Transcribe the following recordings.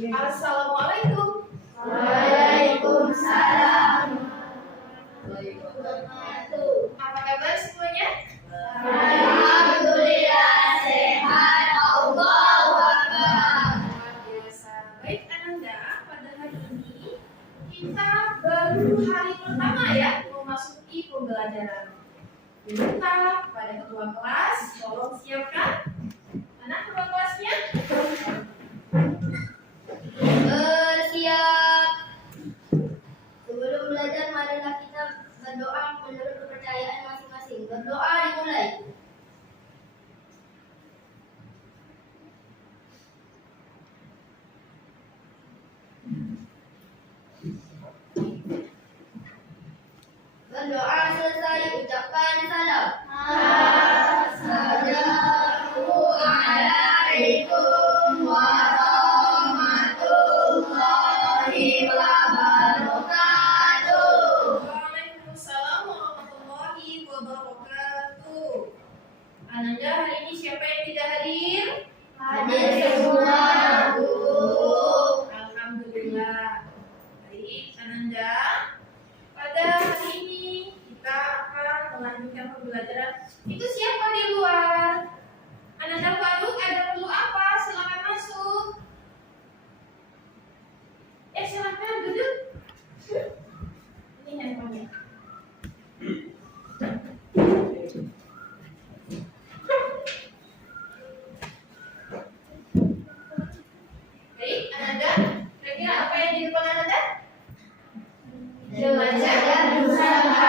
Assalamualaikum. Waalaikumsalam. Apa kabar semuanya? Alhamdulillah sehat, Allahu Akbar. Biasa. Baik Ananda, pada hari ini kita baru hari pertama ya memasuki pembelajaran. Minta pada ketua kelas tolong siapkan anak ketua kelasnya. Siap. Sebelum belajar, marilah kita berdoa menurut kepercayaan masing-masing. Berdoa dimulai. Berdoa selesai, ucapkan salam. Assalamualaikum warahmatullahi wabarakatuh. Waalaikumsalam warahmatullahi wabarakatuh. Ananda, hari ini siapa yang tidak hadir? Hadir semua, Bu. Alhamdulillah. Baik, Ananda. Pada hari ini kita akan melanjutkan pembelajaran. Itu siapa di luar? Ananda Faruk, ada perlu apa? Silakan masuk. Silakan duduk. Ini handphonenya. Baik, Ananda. Kira-kira apa yang di depan Ananda? Belajar bersama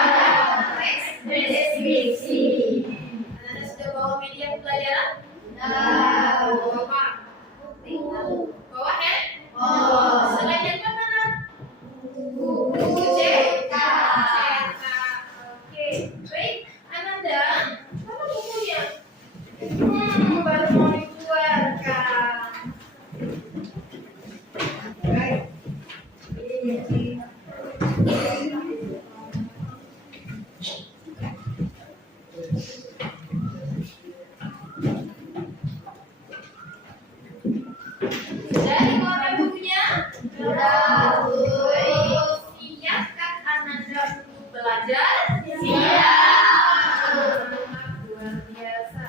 teks deskripsi. Ananda sudah bawa media pembelajaran? Tahu. Bawa apa? Bawa hand? Oh. Selain handphone mana? Buku Cetak. cetak. Oke, baik. Ananda, mana bukunya? Baru mau dikeluarkan. Baik. Sudah dikeluarkan bukunya? Sudah, Bu. Siapkan Ananda untuk belajar? Siap. Luar biasa.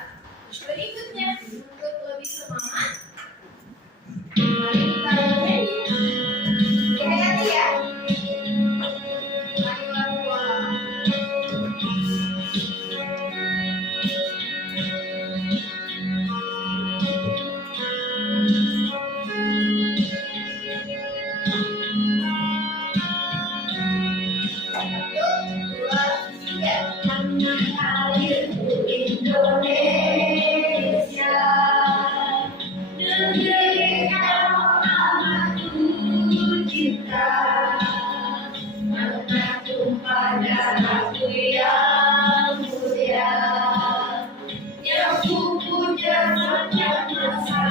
Berikutnya, untuk lebih semangat, mari kita bernyanyi. Kita ganti ya. Mari lagu Indonesia, negeri yang amat tercipta, mengacu pada aku yang mulia, yang kupuja sepanjang masa.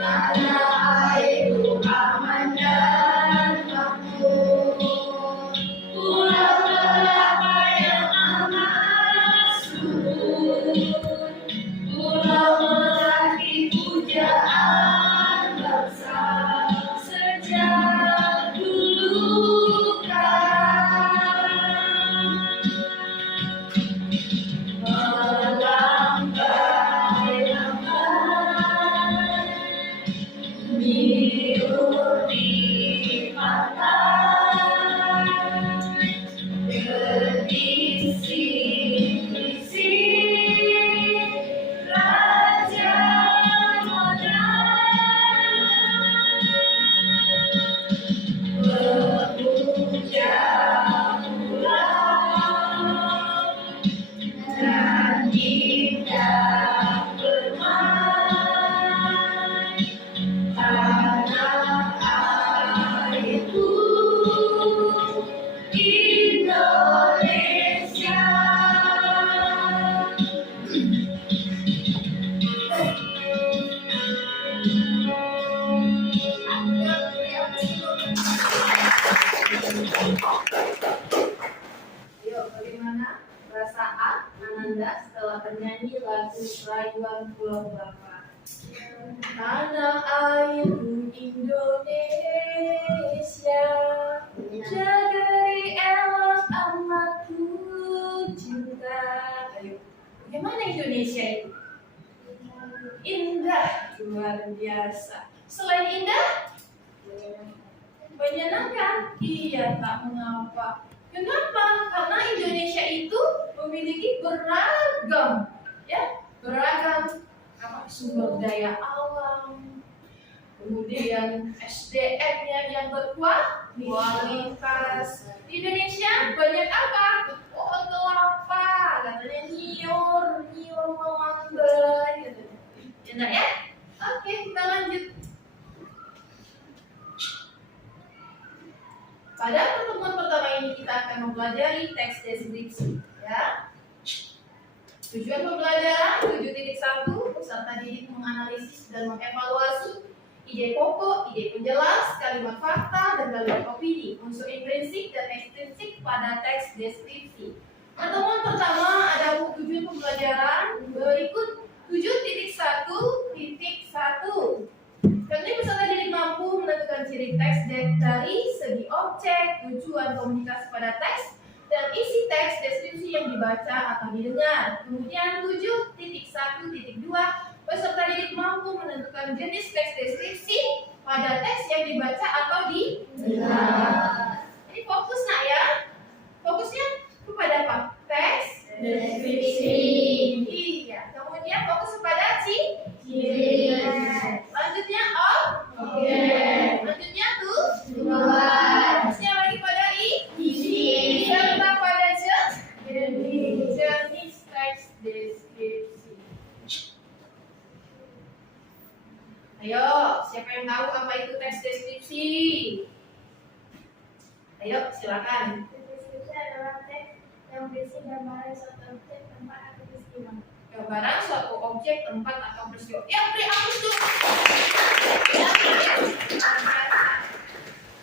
Tanah airku aman dan makmur, pulau kelapa yang amat subur, pulau melati pujaan bangsa sejak dulu kan. Melangkai-langkai biru di pantai, berisi-isi raja modern, pemuja pulau dan indah bermain. Tanah airku Indonesia. Yuk, bagaimana perasaan Ananda setelah bernyanyi lagu Rayuan Pulau Bapa? Tanah airku Indonesia, negeri elok amat ku cinta. Ayo, bagaimana Indonesia itu? Indah, luar biasa. Selain indah, menyenangkan. Iya, tak mengapa. Kenapa? Karena Indonesia itu memiliki beragam, ya, beragam sumber daya alam, kemudian SDM-nya yang berkualitas. Di Indonesia banyak apa? Pohon kelapa, katanya nyiur melambai, gitu. Enak ya? Oke, kita lanjut. Pada pertemuan pertama ini kita akan mempelajari teks deskripsi, ya. Tujuan pembelajaran 7.1 peserta didik menganalisis dan mengevaluasi ide pokok, ide penjelas, kalimat fakta, dan kalimat opini, unsur intrinsik dan ekstrinsik pada teks deskripsi. Pertemuan pertama ada tujuan pembelajaran berikut 7.1.1. Kali peserta didik mampu menentukan ciri teks dari segi objek, tujuan komunikasi pada teks, dan isi teks deskripsi yang dibaca atau didengar. Kemudian 7.1.2 peserta didik mampu menentukan jenis teks deskripsi pada teks yang dibaca atau didengar. Jadi fokus nak ya. Fokusnya kepada apa? Teks deskripsi. Iya. Kemudian fokus kepada ciri. Lanjutnya objek. Lanjutnya tujuan. Fokusnya lagi pada isi. Serta pada jenis teks deskripsi. Ayo, siapa yang tahu apa itu teks deskripsi? Ayo, silakan. Deskripsi adalah teks yang berisi gambaran suatu objek, tempat, atau peristiwa. Gambaran suatu objek, tempat, atau peristiwa. Ya, beri aku tuh.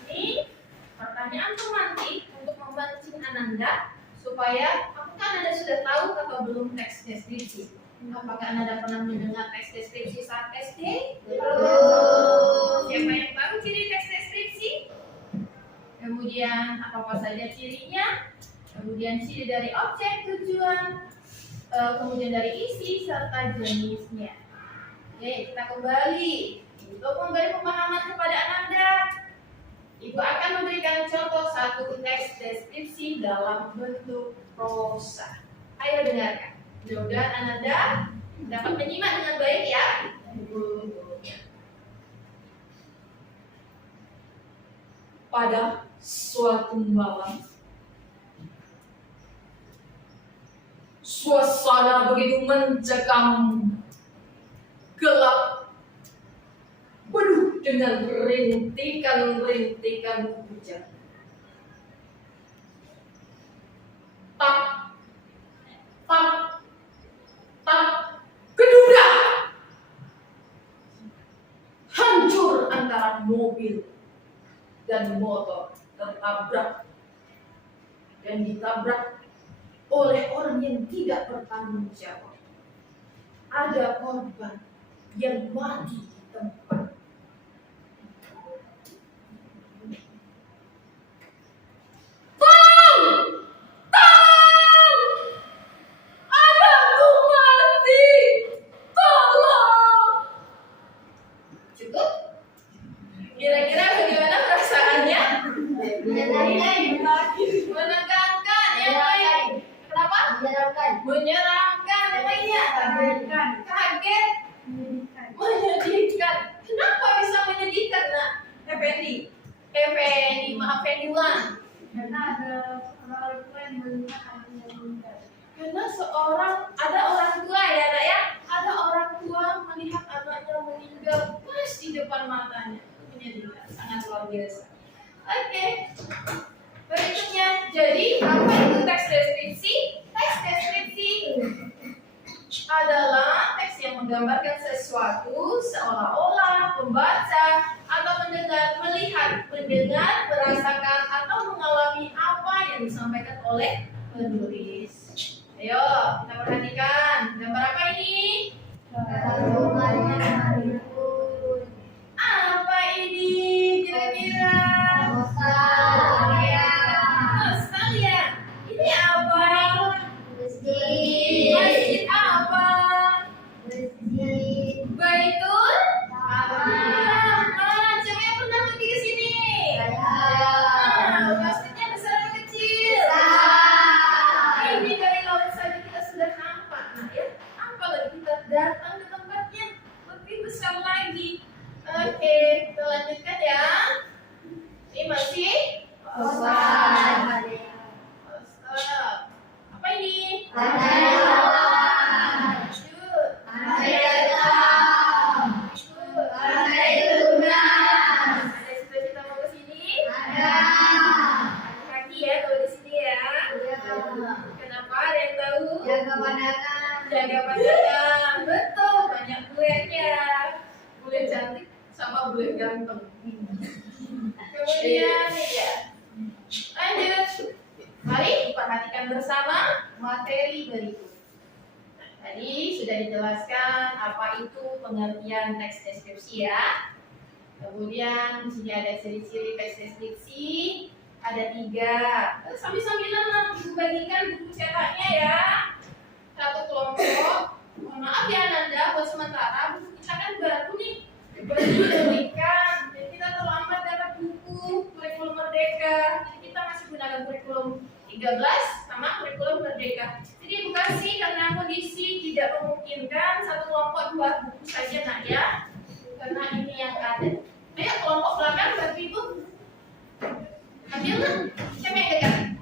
Ini pertanyaan pemantik untuk memancing Ananda supaya apakah Ananda sudah tahu atau belum teks deskripsi? Apakah Ananda pernah mendengar teks deskripsi saat SD? Belum. Siapa yang tahu ciri teks deskripsi? Kemudian apa saja cirinya? Kemudian ciri dari objek, tujuan, kemudian dari isi serta jenisnya. Oke, kita kembali untuk memberi pemahaman kepada Ananda. Ibu akan memberikan contoh satu teks deskripsi dalam bentuk prosa. Ayo dengarkan. Mudah-mudahan Ananda dapat menyimak dengan baik ya. Pada suatu malam, suasana begitu mencekam, gelap, penuh dengan rintikan-rintikan hujan. Tak, tak, tak, kedua, hancur antara mobil dan motor tertabrak dan ditabrak oleh orang yang tidak bertanggung jawab. Ada korban yang mati di tempat. Anakku mati, tolong. Cukup? Kira-kira bagaimana perasaannya? Menegangkan. Yang lain? Kenapa? Menyeramkan. Yang lainnya? Kaget. Menyedihkan. Kenapa bisa menyedihkan, nak? Effendi, maaf Effendiwan. Karena ada orang tua yang melihat anaknya meninggal. Karena ada orang tua ya, nak ya. Ada orang tua melihat anaknya meninggal pas di depan matanya. Menyedihkan, sangat luar biasa. Oke. Berikutnya, jadi apa itu teks deskripsi? Teks deskripsi adalah teks yang menggambarkan sesuatu seolah-olah pembaca atau melihat, mendengar, merasakan atau mengalami apa yang disampaikan oleh penulis. Ayo, kita perhatikan. Gambar apa ini? Rumahnya ganteng. Kemudian ya, lanjut. Mari perhatikan bersama materi berikut. Tadi sudah dijelaskan apa itu pengertian teks deskripsi ya. Kemudian di sini ada ciri-ciri teks deskripsi, ada 3. Sambil-sambilan lah ibu bagikan buku cetaknya ya. Satu kelompok. Mohon maaf ya Nanda, buat sementara buku kita kan baru nih, baru diberikan. Jadi kita terlambat dapat buku kurikulum Merdeka. Jadi kita masih gunakan kurikulum 13 sama kurikulum Merdeka. Jadi ibu kasih karena kondisi tidak memungkinkan satu kelompok 2 buku saja nak ya. Karena ini yang ada. Ayo kelompok belakang bantu ibu. Ambil lah. Siapa yang dekat?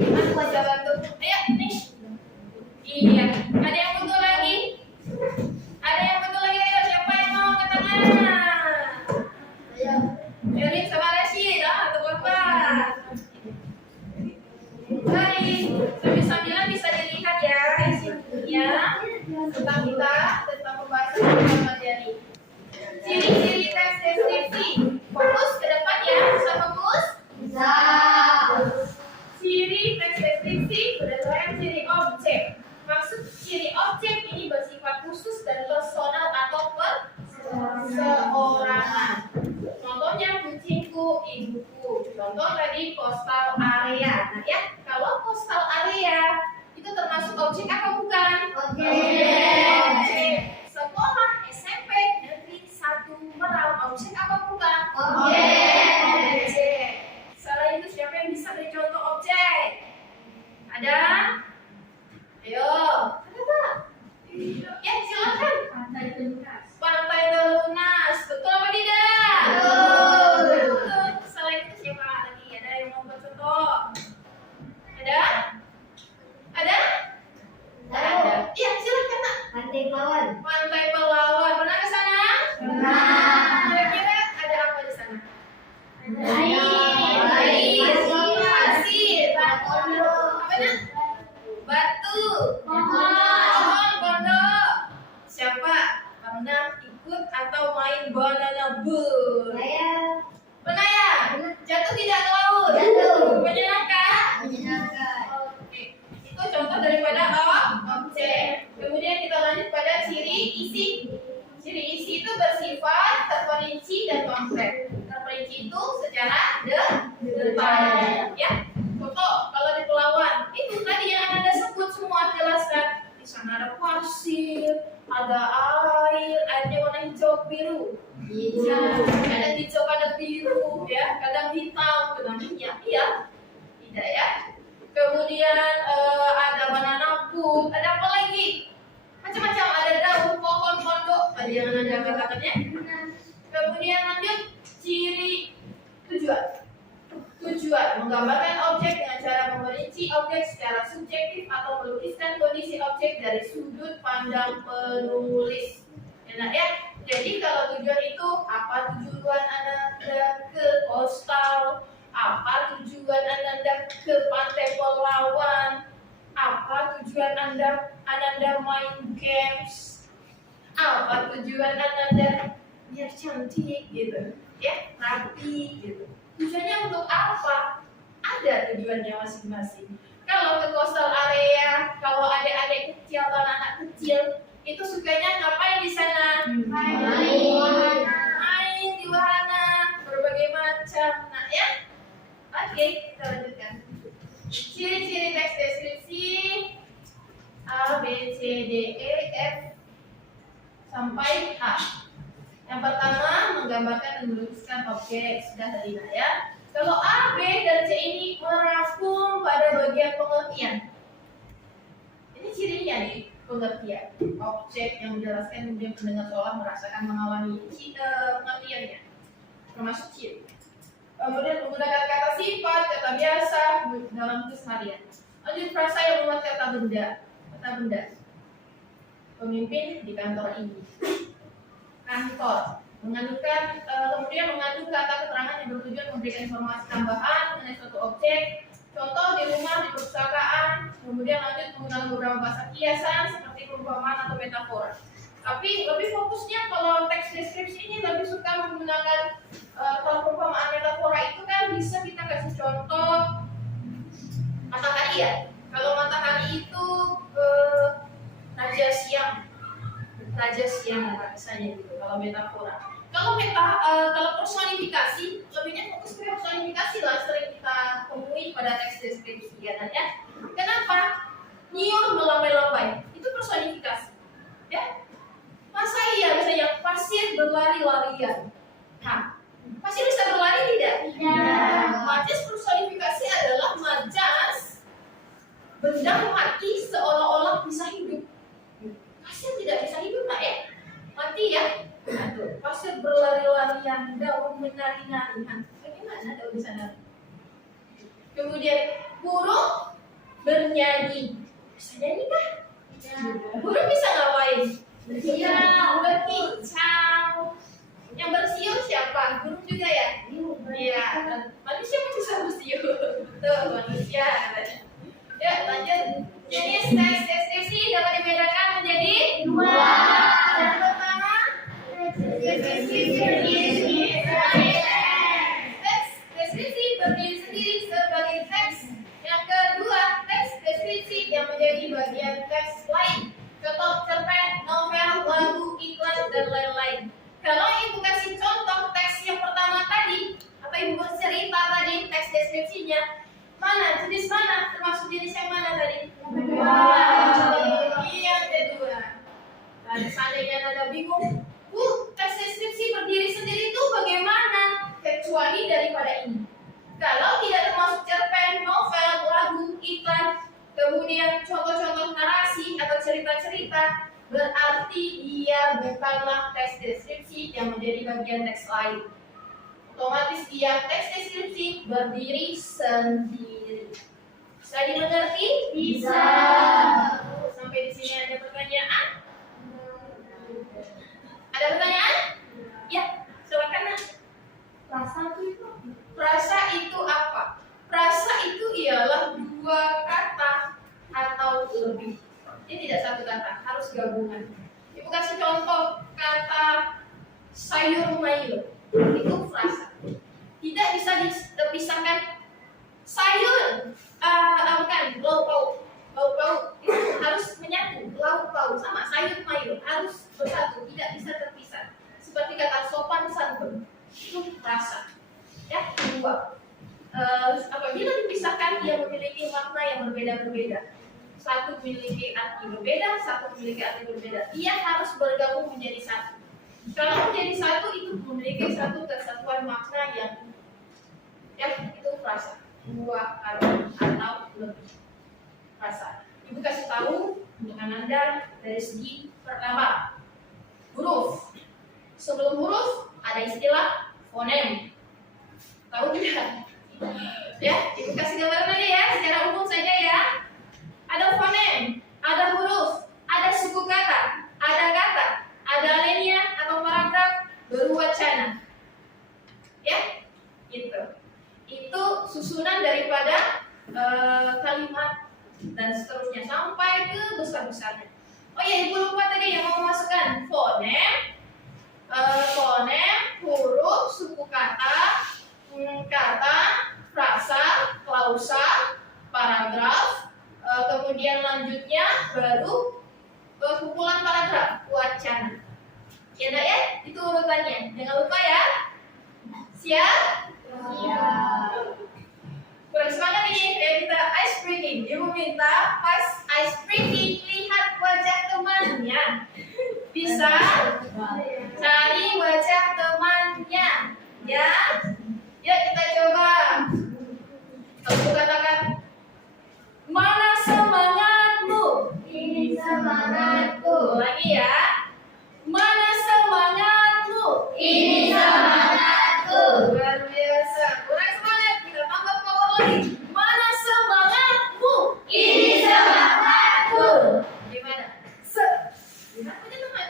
Aku aja bantu. Ayo nih. Iya. Ada yang butuh lagi? Ada yang butuh lagi? Ayo siapa yang mau angkat tangan? Ayo. Erin sama Rashid. Tuh apa? Baik. Sambil-sambilan bisa dilihat ya isi bukunya tentang kita tentang pembahasan materi. Ciri-ciri teks deskripsi. Fokus ke depan ya, bisa fokus? Bisa. Ciri teks deskripsi berdasarkan ciri objek. Maksud ciri objek ini bersifat khusus dan personal atau perseorangan. Contohnya kucingku, ibuku. Contoh tadi coastal area. Nah ya, kalau coastal area itu termasuk objek apa bukan? Objek. Sekolah SMP Negeri 1 Meral objek apa bukan? Objek. Selain itu siapa yang bisa beri contoh objek? Ada? Ayo. Ada tak? Ya silakan. Pantai Telunas. Pantai Telunas. Betul apa tidak? Betul. Selain itu siapa lagi? Ada yang mau buat contoh? Ada? Ada? Ada. Iya silakan nak. Pantai Pelawan. Pantai Pelawan. Pernah ke sana? Pernah. Kira-kira ada apa di sana? Air. Pasir. Kondo. Apa nak? Batu. Pohon. Pondok. Siapa pernah ikut atau main banana boat? Saya. Pernah ya? Jatuh tidak ke laut? Jatuh. Menyenangkan? Menyenangkan. Oke. Itu contoh daripada objek. Kemudian kita lanjut pada ciri isi. Ciri isi itu bersifat terperinci dan konkret. Terperinci itu secara detail. Ya. Contoh kalau di Pelawan itu tadi yang Anda sebut semua jelaskan. Di sana ada pasir, ada air, airnya warna hijau biru. Hijau. Kadang hijau, kadang biru, ya, kadang hitam, kadang minyak, iya, tidak ya. Kemudian ada banana boat, ada apa lagi? Macam-macam, ada daun, pohon, pondok, ada yang Anda katakannya. Kemudian lanjut ciri tujuan. Tujuan menggambarkan objek dengan cara memerinci objek secara subjektif atau melukiskan kondisi objek dari sudut pandang penulis. Enak ya? Jadi kalau tujuan itu apa tujuan Anda ke coastal? Apa tujuan Anda ke Pantai Pelawan? Apa tujuan Anda main games? Apa tujuan Anda biar cantik gitu? Ya, rapi gitu. Tujuannya untuk apa? Ada tujuannya masing-masing. Kalau ke coastal area, kalau adik-adik kecil atau anak kecil itu sukanya ngapain di sana? Main di wahana berbagai macam. Nah ya, oke, kita lanjutkan. Ciri-ciri teks deskripsi A, B, C, D, E, F sampai H. Yang pertama menggambarkan dan melukiskan objek, sudah tadi ya. Kalau A, B, dan C ini merangkum pada bagian pengertian. Ini cirinya nih, pengertian. Objek yang menjelaskan kemudian pendengar seolah merasakan mengalami pengertiannya. Termasuk ciri. Kemudian menggunakan kata sifat, kata biasa dalam keseharian. Lanjut frasa yang membuat kata benda. Kata benda. Pemimpin di kantor ini. Kantor kemudian mengandung kata keterangan yang bertujuan memberikan informasi tambahan mengenai suatu objek. Contoh di rumah, di perpustakaan. Kemudian lanjut menggunakan beberapa bahasa kiasan seperti perumpamaan atau metafora. Tapi lebih fokusnya kalau teks deskripsi ini lebih suka menggunakan matahari ya. Kalau matahari itu raja siang bahasanya gitu. Kalau metafora. Kalau personifikasi, lebihnya fokus ke personifikasi lah sering kita temui pada teks deskripsi ya. Kenapa? Nyiur melambai-lambai itu personifikasi. Ya, masa iya misalnya pasir berlari-larian. Nah, pasir bisa berlari tidak? Tidak. Majas personifikasi adalah majas benda mati seolah-olah bisa hidup. Pasir tidak bisa hidup tak ya? Mati ya? Aduh, pasir berlari-larian, daun menari-nari. Nah, bagaimana daun bisa nari? Kemudian burung bernyanyi. Bisa nyanyi kah? Burung bisa ngapain? Berkicau. Yang bersiul siapa? Burung juga ya? Iya. Manusia pun bisa bersiul. Betul, manusia. Ya, lanjut. Jenis teks deskripsi dapat dibedakan menjadi dua. Yang pertama, teks deskripsi berdiri sendiri sebagai teks. Yang kedua, teks deskripsi yang menjadi bagian teks lain. Contoh cerpen, novel, lagu, iklan, dan lain-lain. Kalau ibu kasih contoh teks yang pertama tadi, atau ibu bercerita tadi teks deskripsinya, mana jenis mana? Termasuk jenis yang mana tadi? Kedua. Iya, kedua. Nah, seandainya Nada bingung, teks deskripsi berdiri sendiri itu bagaimana? Kecuali daripada ini. Kalau tidak termasuk cerpen, novel, lagu, iklan, kemudian contoh-contoh narasi atau cerita-cerita, berarti dia bukanlah teks deskripsi yang menjadi bagian teks lain. Otomatis dia teks deskripsi berdiri sendiri. Bisa dimengerti? Bisa. Sampai di sini ada pertanyaan? Ada pertanyaan? Ya, silakan. Frasa itu apa? Frasa itu ialah dua kata atau lebih. Ini tidak satu kata, harus gabungan. Ibu kasih contoh kata sayur mayur. Itu frasa. Tidak bisa dipisahkan sayur, bukan lauk pauk itu harus menyatu. Lauk pauk sama sayur mayur harus bersatu, tidak bisa terpisah. Seperti kata sopan santun itu frasa. Ya, dua. Apabila dipisahkan dia memiliki makna yang berbeda-berbeda. Satu memiliki arti berbeda, satu memiliki arti berbeda. Ia harus bergabung menjadi satu. Kalau menjadi satu itu memiliki satu kesatuan makna yang itu frasa. Dua kata atau lebih. Frasa. Ibu kasih tahu dengan Anda dari segi pertama huruf. Sebelum huruf ada istilah fonem. Tahu tidak? Ya, ibu kasih gambaran aja ya, secara umum saja ya. Ada fonem, ada huruf, ada suku kata, ada alinea atau paragraf, berwacana. Ya, gitu. Itu susunan daripada kalimat dan seterusnya sampai ke besar-besarnya. Oh iya, ibu lupa tadi yang mau masukkan fonem, huruf, suku kata, frasa, klausa, paragraf, kemudian lanjutnya baru kumpulan paragraf, wacana. Ya enggak ya? Itu urutannya. Jangan lupa ya. Siap? Siap. Kurang semangat ini, kayak kita ice breaking. Ibu minta pas ice breaking lihat wajah temannya. Bisa cari wajah temannya. Ya? Ya kita coba. Aku katakan, mana semangatmu? Ini semangatku. Lagi ya. Mana semangatmu? Ini semangatku. Luar biasa. Kurang semangat, kita tambah power lagi. Mana semangatmu? Ini semangatku. Gimana? Lihat punya teman.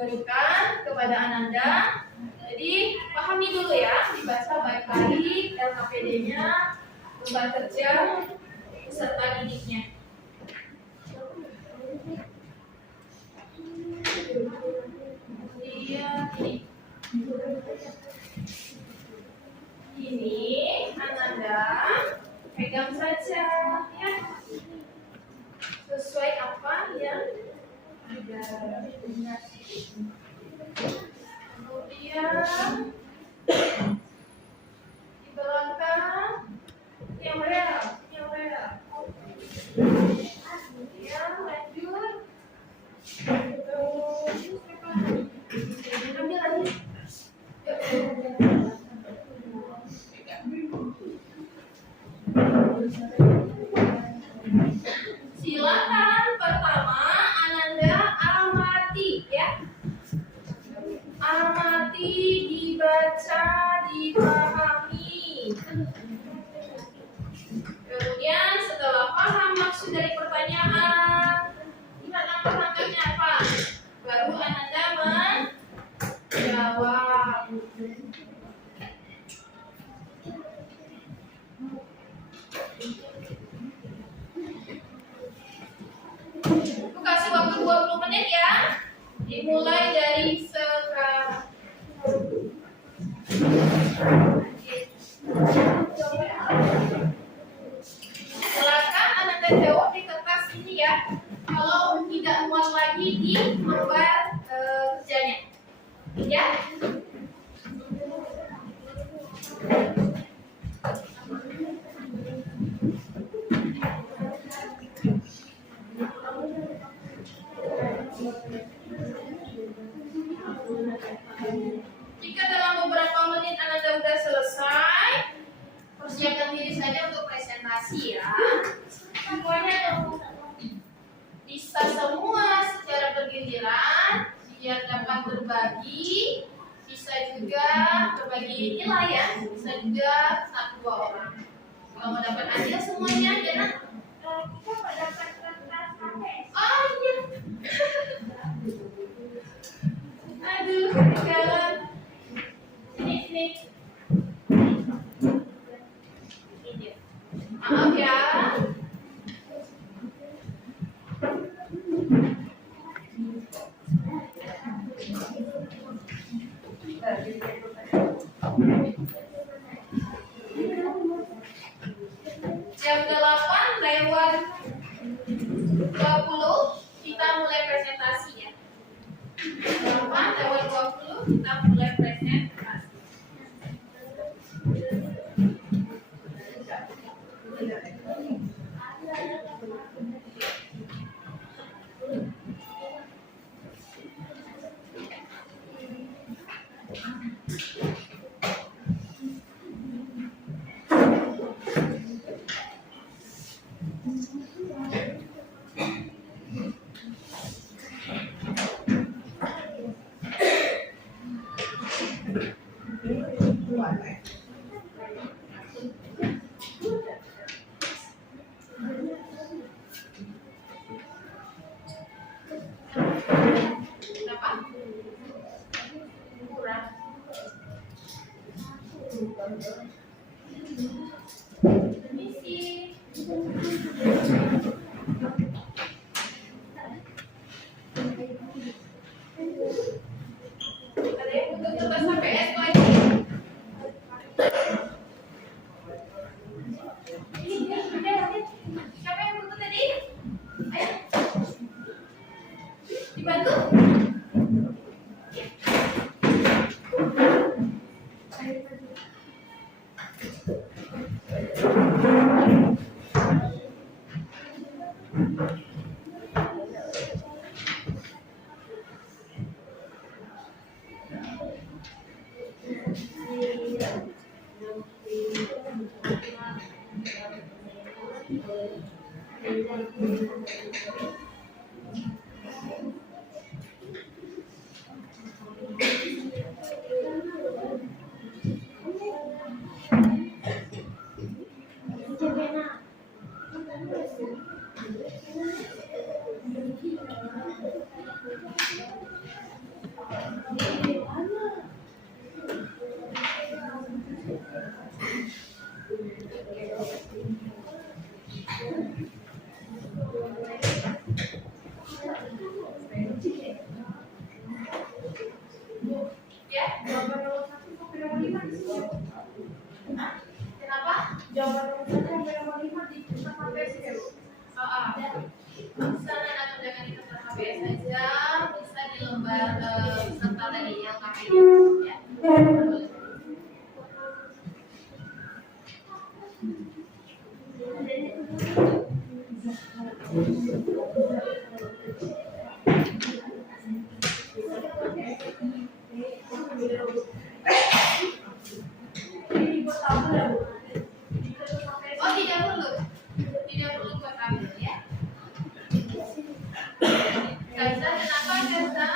berikan kepada Ananda. Jadi pahami dulu ya, dibaca baik-baik LKPD-nya, lembar kerja, beserta didiknya. Ini Ananda pegang saja ya, sesuai apa yang ada. Kemudian di belakang yang real. Kemudian lanjut. Ambil lagi. Silakan pertama Ananda amati ya. Amati, dibaca, dipahami. Kemudian setelah paham maksud dari pertanyaan, lihat langkah-langkahnya apa, baru Ananda menjawab. Aku kasih waktu 20 menit ya. Dimulai dari sekarang. Silakan Ananda jawab di kertas ini ya. Kalau tidak muat lagi di lembar kerjanya. Ya. Jika dalam beberapa menit Ananda sudah selesai, persiapkan diri saja untuk presentasi ya. Semuanya bisa semua secara bergiliran, biar dapat berbagi. Bisa juga berbagi nilai ya, bisa juga 1-2 orang. Kalau mau dapat aja semuanya, ya nak? Kita mau dapat kertas HP. Oh iya. Aduh, ketinggalan. Sini. Maaf ya. Jam 8 lewat 20 kita mulai presentasi ya. 8 lewat 20 kita mulai presentasi. gambar serta tadi yang kaki ya. Oh tidak perlu buat ambil ya. Gaza kenapa Gaza?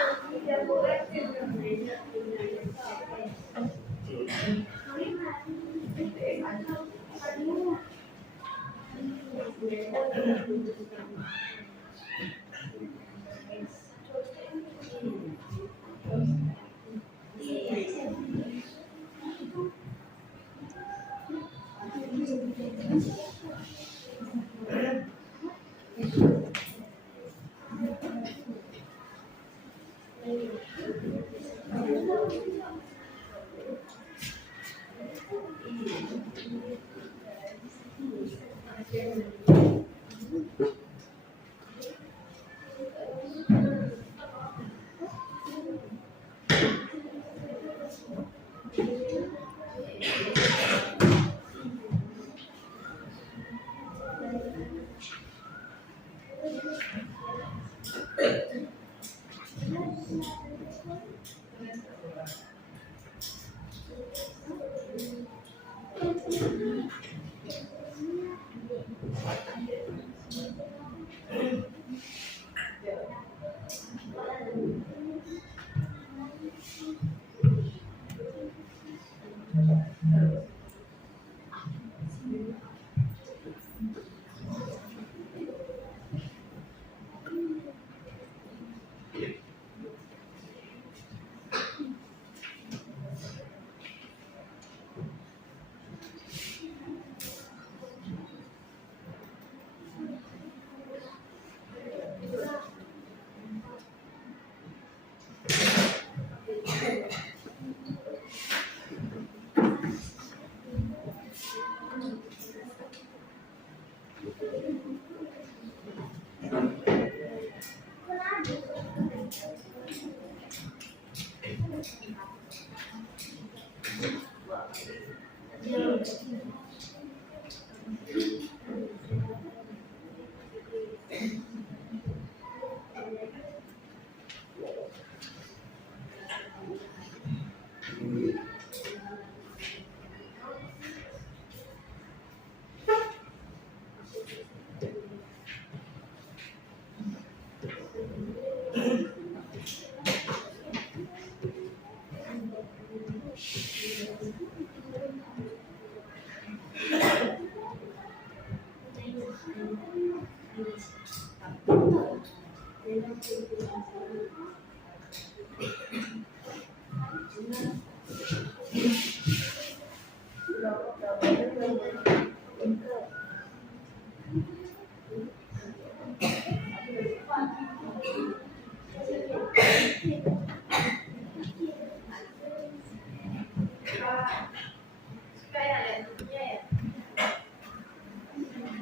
Supaya ada bentuknya ya.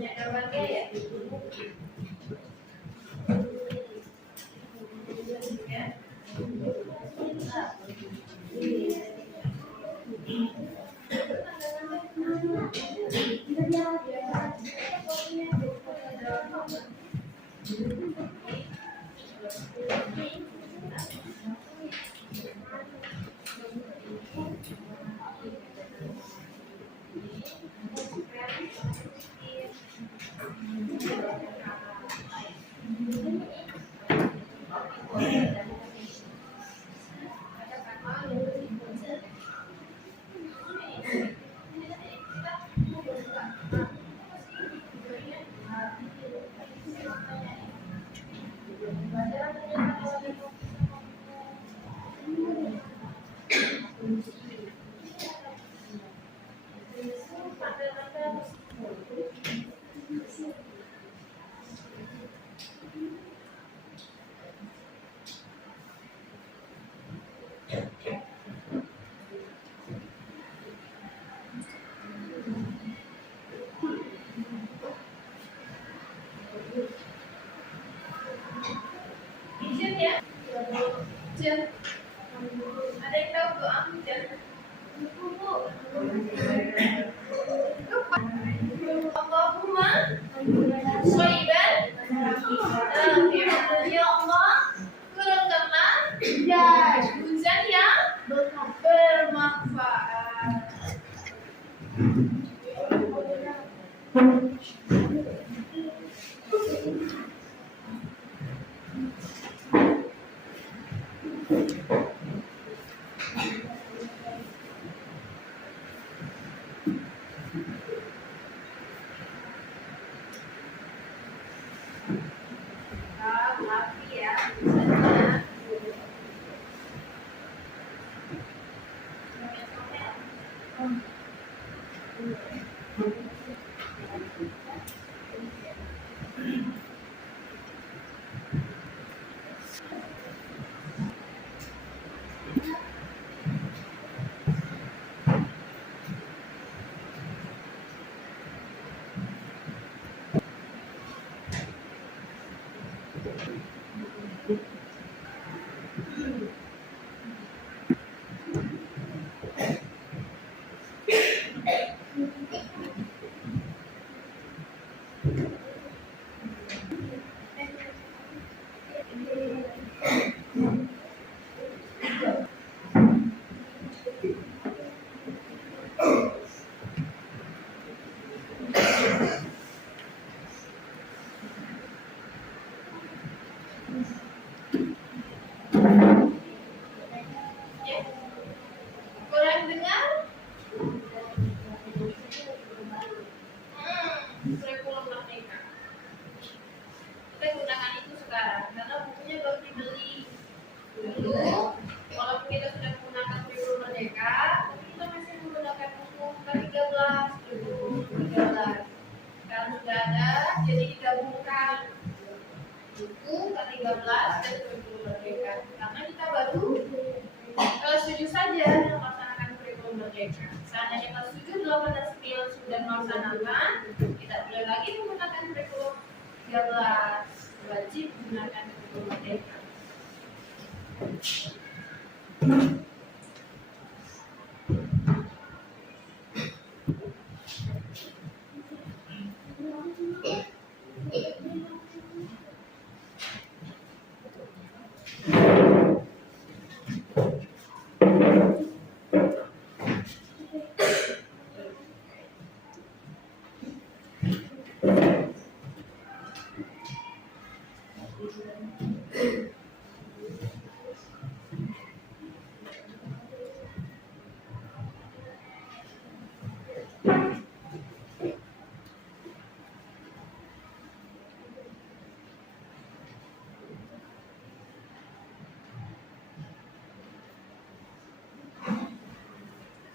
Ya gambarnya ya. hujan. Ada yang tahu doa hujan? Allahumma shayban nafi'an. Ya Allah, turunkanlah hujan yang bermanfaat. Hati ya, hujannya. Ya. Kurang dengar? Kurikulum Merdeka. Kita gunakan itu sekarang karena bukunya baru dibeli. Dulu, walaupun kita sudah menggunakan kurikulum Merdeka, tapi kita masih menggunakan buku K13 dulu, 13. Sekarang sudah ada, jadi digabungkan buku K13 dan kurikulum Merdeka. Karena kita baru setuju saja melaksanakan kurikulum Merdeka. Seandainya kita setuju 8 dan 9 sudah melaksanakan, kita boleh lagi menggunakan kurikulum 13. Wajib menggunakan kurikulum Merdeka.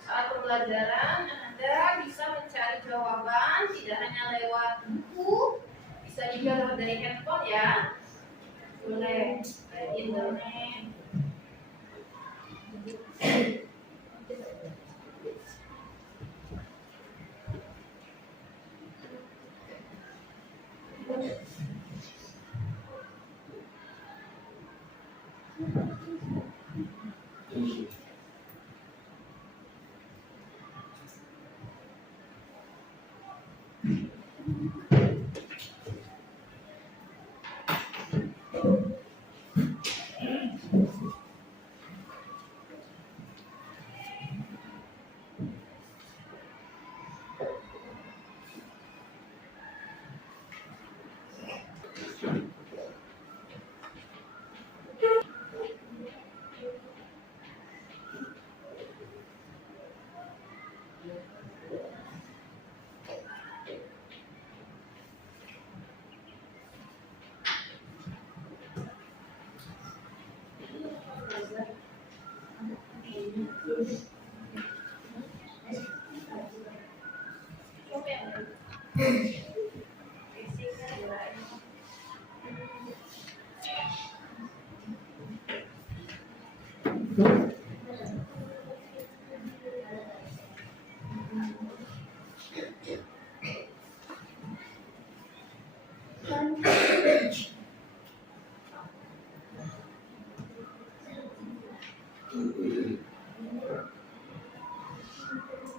Saat pembelajaran, Anda bisa mencari jawaban tidak hanya lewat buku, bisa juga lewat dari handphone ya. Boleh dari internet.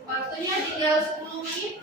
Waktunya tinggal 10 menit.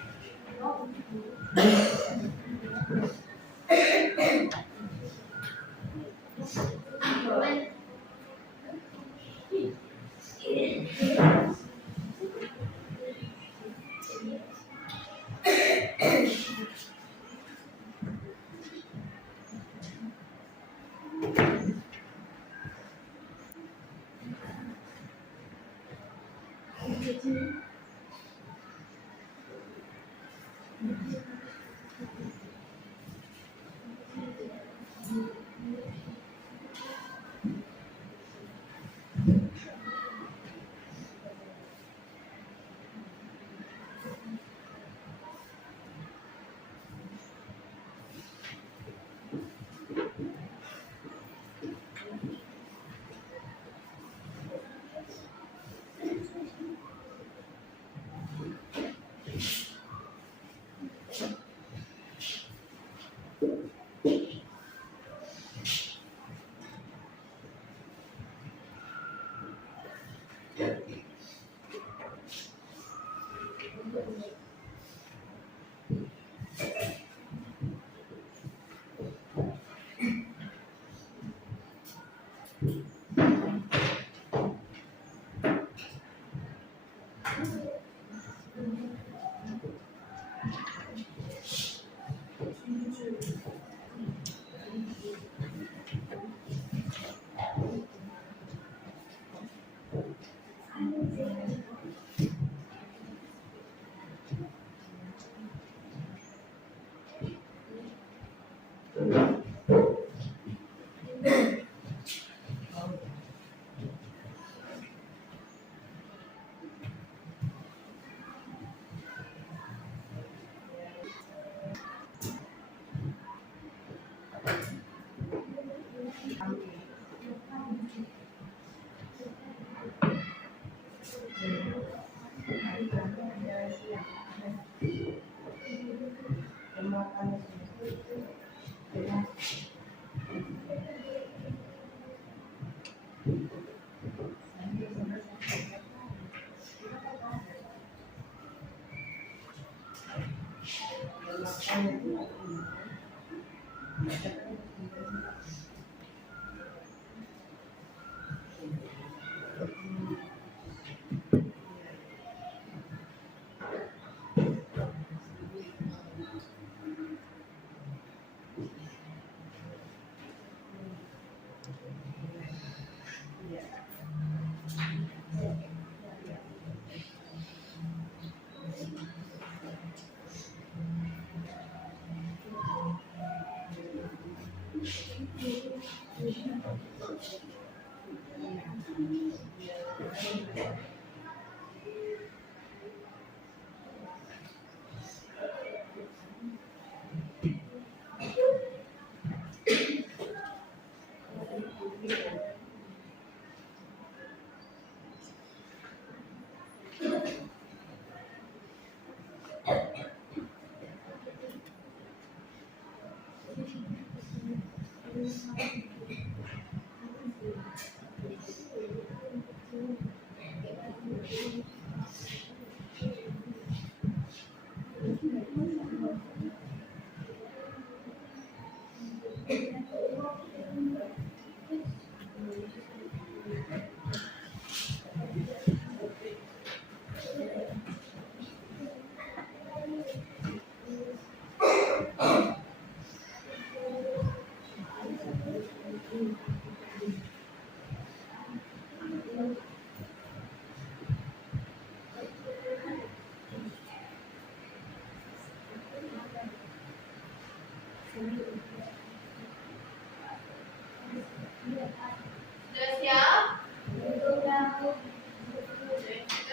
Sudah siap? Sudah,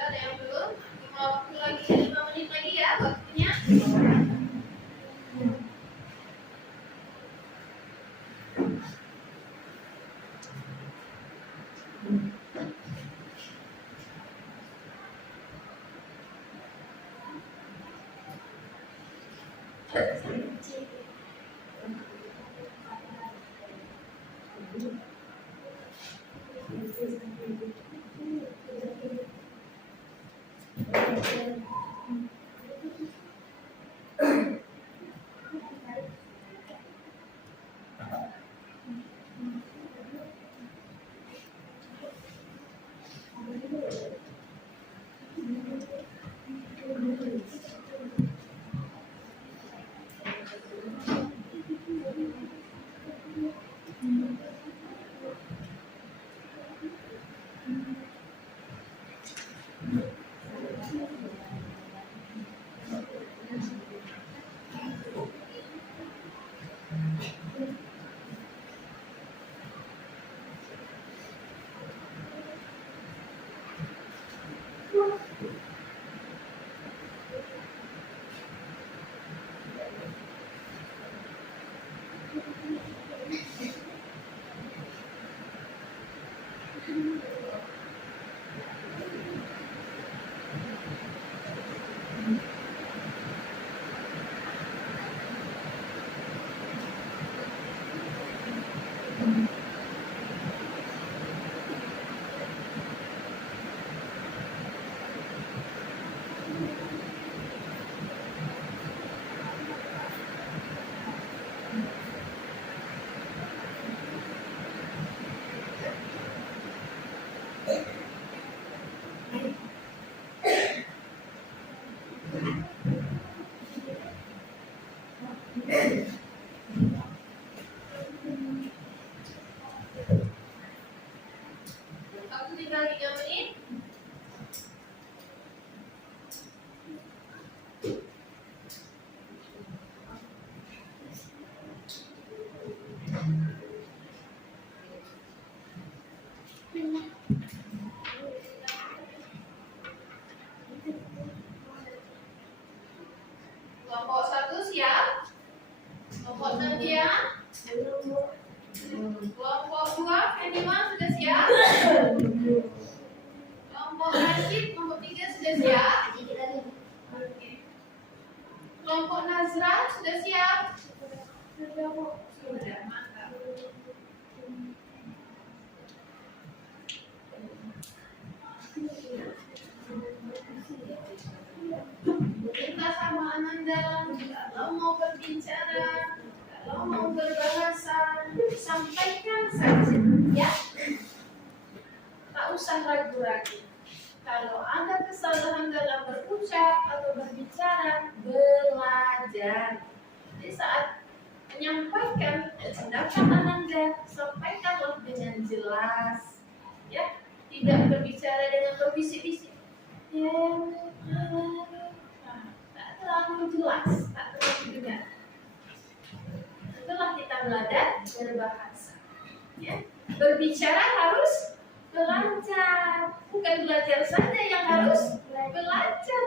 ada yang belum? 5 menit lagi ya waktunya. Waktu tinggal 3 menit. Kelompok 1 siap? Kelompok Nadia? Kelompok 2 Feniman sudah siap? Kelompok Rashid, kelompok 3 sudah siap? Kelompok Nazra sudah siap? Sudah, mantap. Kita sama Ananda, kalau mau berbicara, kalau mau berbahasa, sampaikan saja, ya. Tak usah ragu-ragu. Kalau ada kesalahan dalam berucap atau berbicara, belajar. Di saat menyampaikan pendapat Ananda, sampaikanlah dengan jelas, ya. Tidak berbicara dengan berbisik-bisik. Ya, tak terlalu jelas, tak terlalu dengar. Setelah kita belajar berbahasa, ya. Berbicara harus belajar, bukan belajar saja yang harus belajar.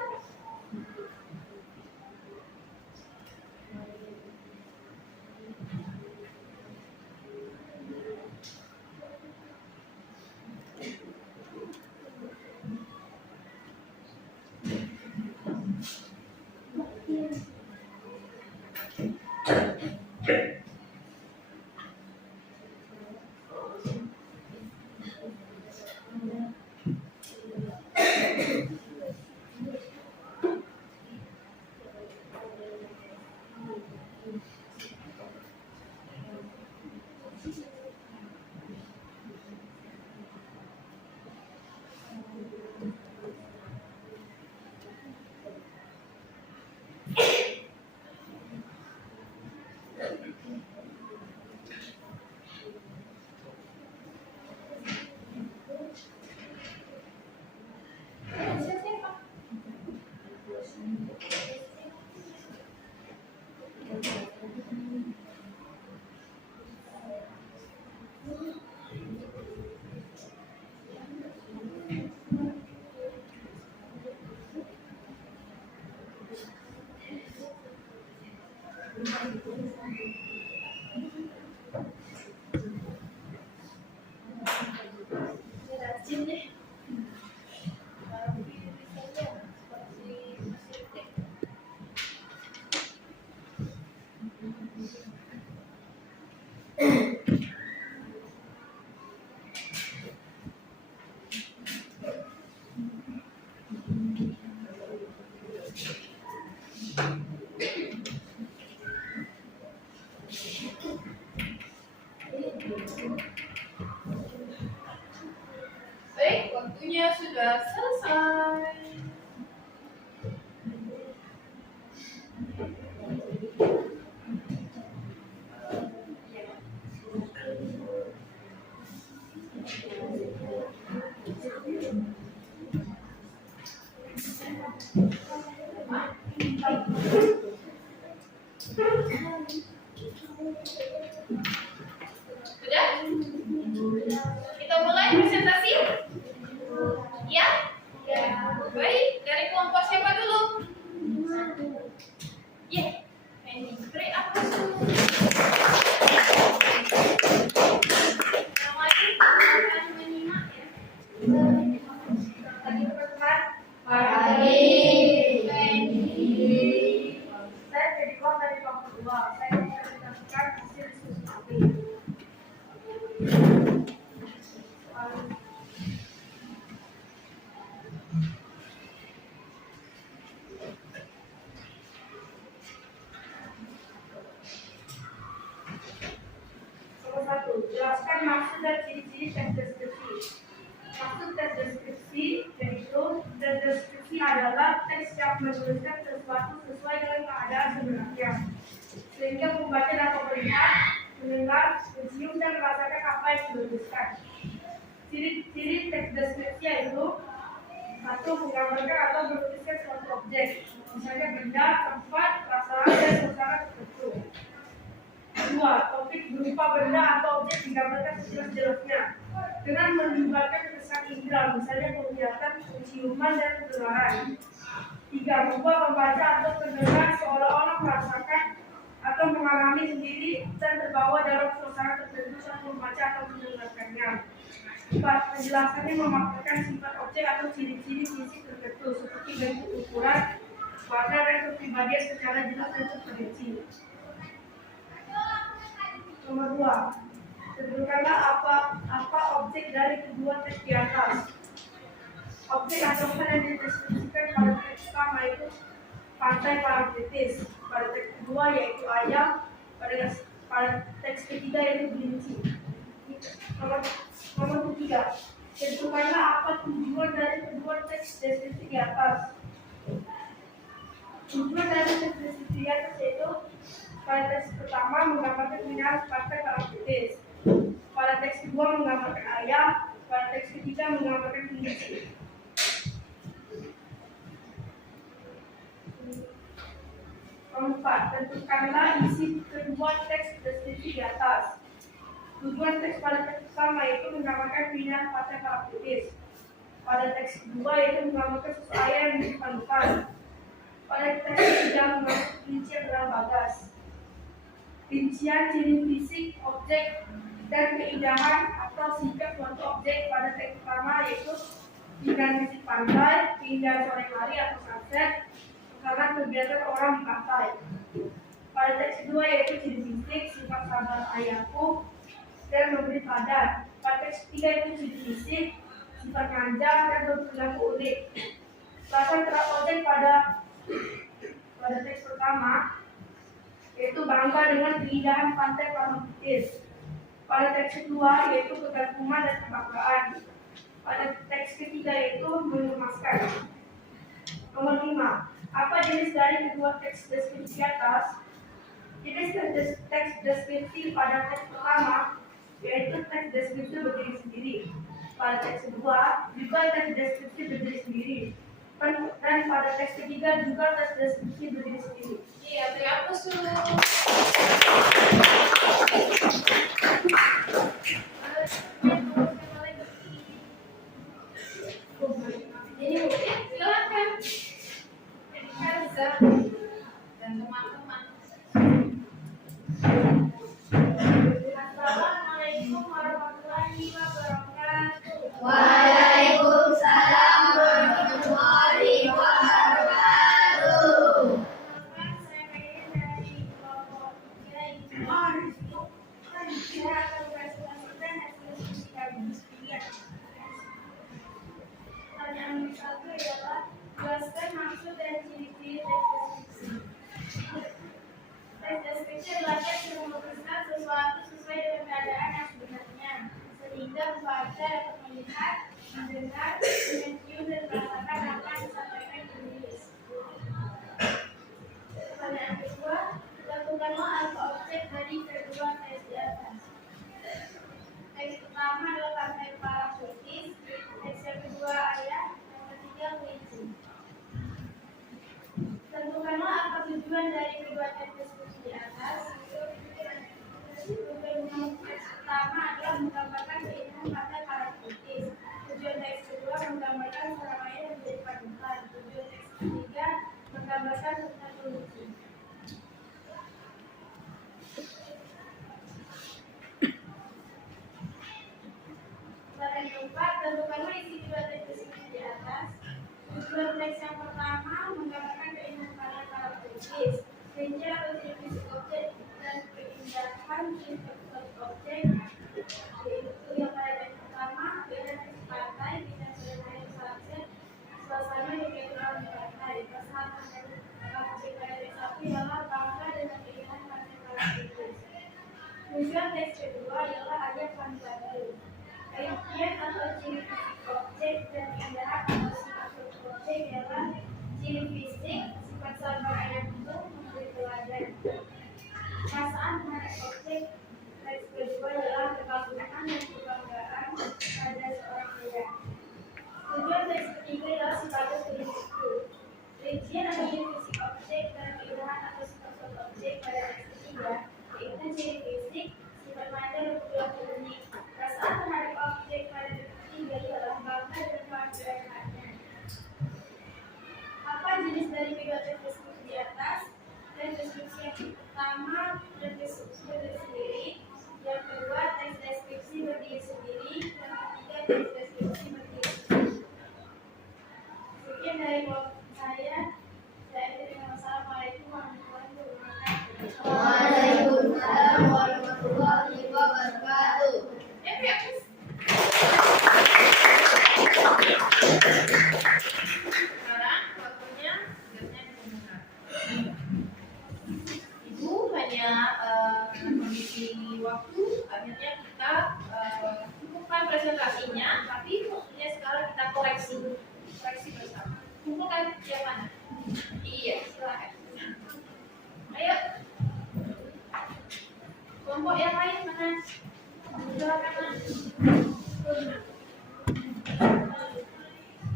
Rajin deh. Baik, waktunya sudah selesai. Tadi teman-teman. Pagi. Saya jadi keluar dari kelompok 2. Saya mempresentasikan hasil diskusi kami. Nomor 1. Jelaskan maksud dan ciri-ciri tes deskripsi. Maksud tes deskripsi yaitu tes deskripsi adalah teks yang menuliskan sesuatu sesuai dengan keadaan sebenarnya, sehingga pembaca dapat melihat, mendengar, mencium dan merasakan apa yang dituliskan. Ciri-ciri teks deskripsi yaitu: 1. Menggambarkan atau menuliskan suatu objek, misalnya benda, tempat, perasaan, dan suasana tertentu. 2. Topik berupa benda atau objek digambarkan sejelas-jelasnya dengan melibatkan kesan indera, misalnya penglihatan, penciuman, dan pendengaran. 3. Membuat pembaca atau pendengar seolah-olah merasakan atau mengalami sendiri dan terbawa dalam suasana tertentu saat membaca atau mendengarkannya. 4. Penjelasannya memaparkan sifat objek atau ciri-ciri fisik tertentu seperti bentuk, ukuran, warna, dan kepribadian secara jelas dan terperinci. Nomor 2. Tentukanlah apa objek dari kedua teks di atas. Objek atau hal yang dideskripsikan pada teks pertama itu pantai Parangtritis, pada teks kedua yaitu ayam, pada teks ketiga yaitu kelinci. Nomor 3. Tentukanlah apa tujuan dari kedua teks deskripsi di atas. Tujuan dari teks deskripsi di atas yaitu pada teks pertama menggambarkan keindahan pantai Parangtritis, pada teks kedua menggambarkan ayam, pada teks ketiga menggambarkan kelinci. Nomor 4. Tentukanlah isi kedua teks deskripsi di atas. Tujuan teks pada teks pertama yaitu menggambarkan keindahan pantai Parangtritis, pada teks kedua yaitu menggambarkan susu ayam yang dipadukan, pada teks ketiga menggambarkan kelinci yang berbagas. Rincian ciri fisik objek dan keindahan atau sikap suatu objek pada teks pertama yaitu keindahan fisik pantai, keindahan sore hari atau sunset, karena kegiatan orang di pantai. Pada teks kedua yaitu ciri fisik, sifat sabar ayahku, dan memberi padan. Pada teks ketiga itu ciri fisik, sifat ranjang, dan berperilaku unik. Bahasa terhadap objek pada teks pertama yaitu bangga dengan keindahan pantai Parangtritis. Pada teks kedua yaitu kegaguman dan kebanggaan. Pada teks ketiga yaitu mengemaskan. Nomor 5. Apa jenis dari kedua teks deskripsi atas? Jenis teks deskripsi pada teks pertama yaitu teks deskripsi berdiri sendiri. Pada teks kedua juga teks deskripsi berdiri sendiri. Dan pada teks ketiga juga teks deskripsi berdiri sendiri. Iya, beri hapus dulu. Jadi mungkin silakan. Kan bisa dan teman-teman. Assalamualaikum warahmatullahi wabarakatuh. Waalaikumsalam warahmatullahi wabarakatuh. Saya pengen dari kelompok 3 ini. Saya akan presentasikan hasil diskusi kami. Pertanyaan nomor 1 adalah jelaskan maksud dan ciri-ciri teks deskripsi. Teks deskripsi adalah teks yang menuliskan sesuatu sesuai dengan keadaan yang sebenarnya, sehingga pembaca dapat melihat, mendengar, mencium dan merasakan apa yang disampaikan penulis. Pertanyaan kedua, tentukanlah apa objek dari kedua teks di atas. Teks pertama adalah pantai Parangtritis, teks yang kedua ayam, yang ketiga kelinci. Tentukanlah apa tujuan dari kedua teks deskripsi di atas. Tujuan teks pertama adalah menggambarkan keindahan pantai Parangtritis. Tujuan teks kedua menggambarkan isi kedua teks deskripsi di atas. Tujuan teks yang pertama menggambarkan keindahan karya para pelukis, rincian atau ciri fisik objek dan keindahan ciri fisik objek. Yaitu yang pada teks pertama, keindahan fisik pantai, keindahan sederhana yang sunset, suasana yang natural di pantai. Pesan objek pada teks satu ialah bangga dengan keindahan karya para pelukis. Tujuan teks kedua ialah ajak membantu. Rincian atau ciri fisik objek dan keindahan atau sifat objek ialah ciri fisik, sifat sabar ada bentuk, memberi teladan. Perasaan terhadap objek teks kedua ialah kekaguman dan kebanggaan pada seorang pria. Tujuan teks ketiga ialah sebagai ciri fisik. Rincian atau ciri fisik objek dan keindahan atau sifat objek pada teks ketiga yaitu ciri fisik, sifat mata dan perilaku unik. Perasaan terhadap objek pada teks ketiga ialah bangga dan kebanggaannya. Apa jenis dari kedua teks deskripsi di atas? Teks deskripsi yang pertama teks deskripsi berdiri sendiri, yang kedua teks deskripsi berdiri sendiri, yang ketiga teks deskripsi berdiri sendiri. Sekian dari kelompok saya. Assalamualaikum warahmatullahi wabarakatuh. Waalaikumsalam warahmatullahi wabarakatuh. Sekarang waktunya tugasnya didengar. Ibu hanya kondisi waktu, akhirnya kita cukupkan presentasinya, tapi waktunya sekarang kita koreksi bersama. Kumpulkan yang mana? Iya, silakan. Ayo. Kelompok yang lain mana? Silakan.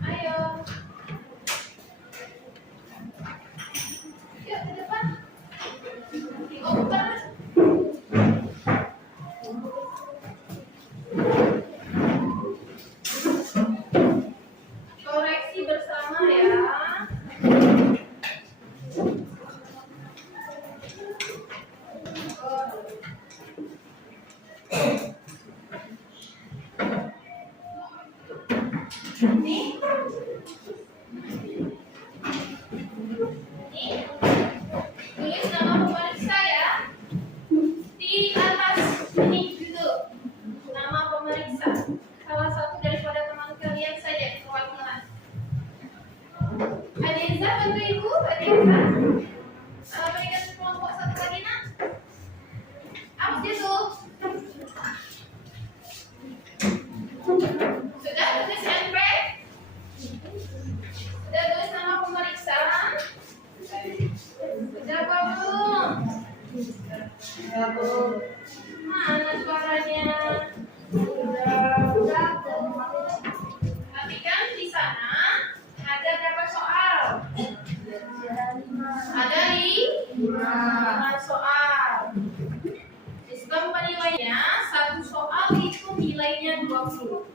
Ayo. Yuk ke depan. Dioper. Koreksi bersama ya. Nih, tulis nama pemeriksa ya. Di atas ini duduk nama pemeriksa. Salah satu daripada teman kalian saja perwakilan. Adeza, bantu ibu. Adeza, berikan kelompok satu lagi nak. Apa itu? Sudah tulis NP? Sudah tulis nama pemeriksa? Sudah belum? Sudah belum? Mana suaranya? Sudah. Perhatikan di sana ada berapa soal? Ada 5 soal. Sistem penilaiannya satu soal itu nilainya 20.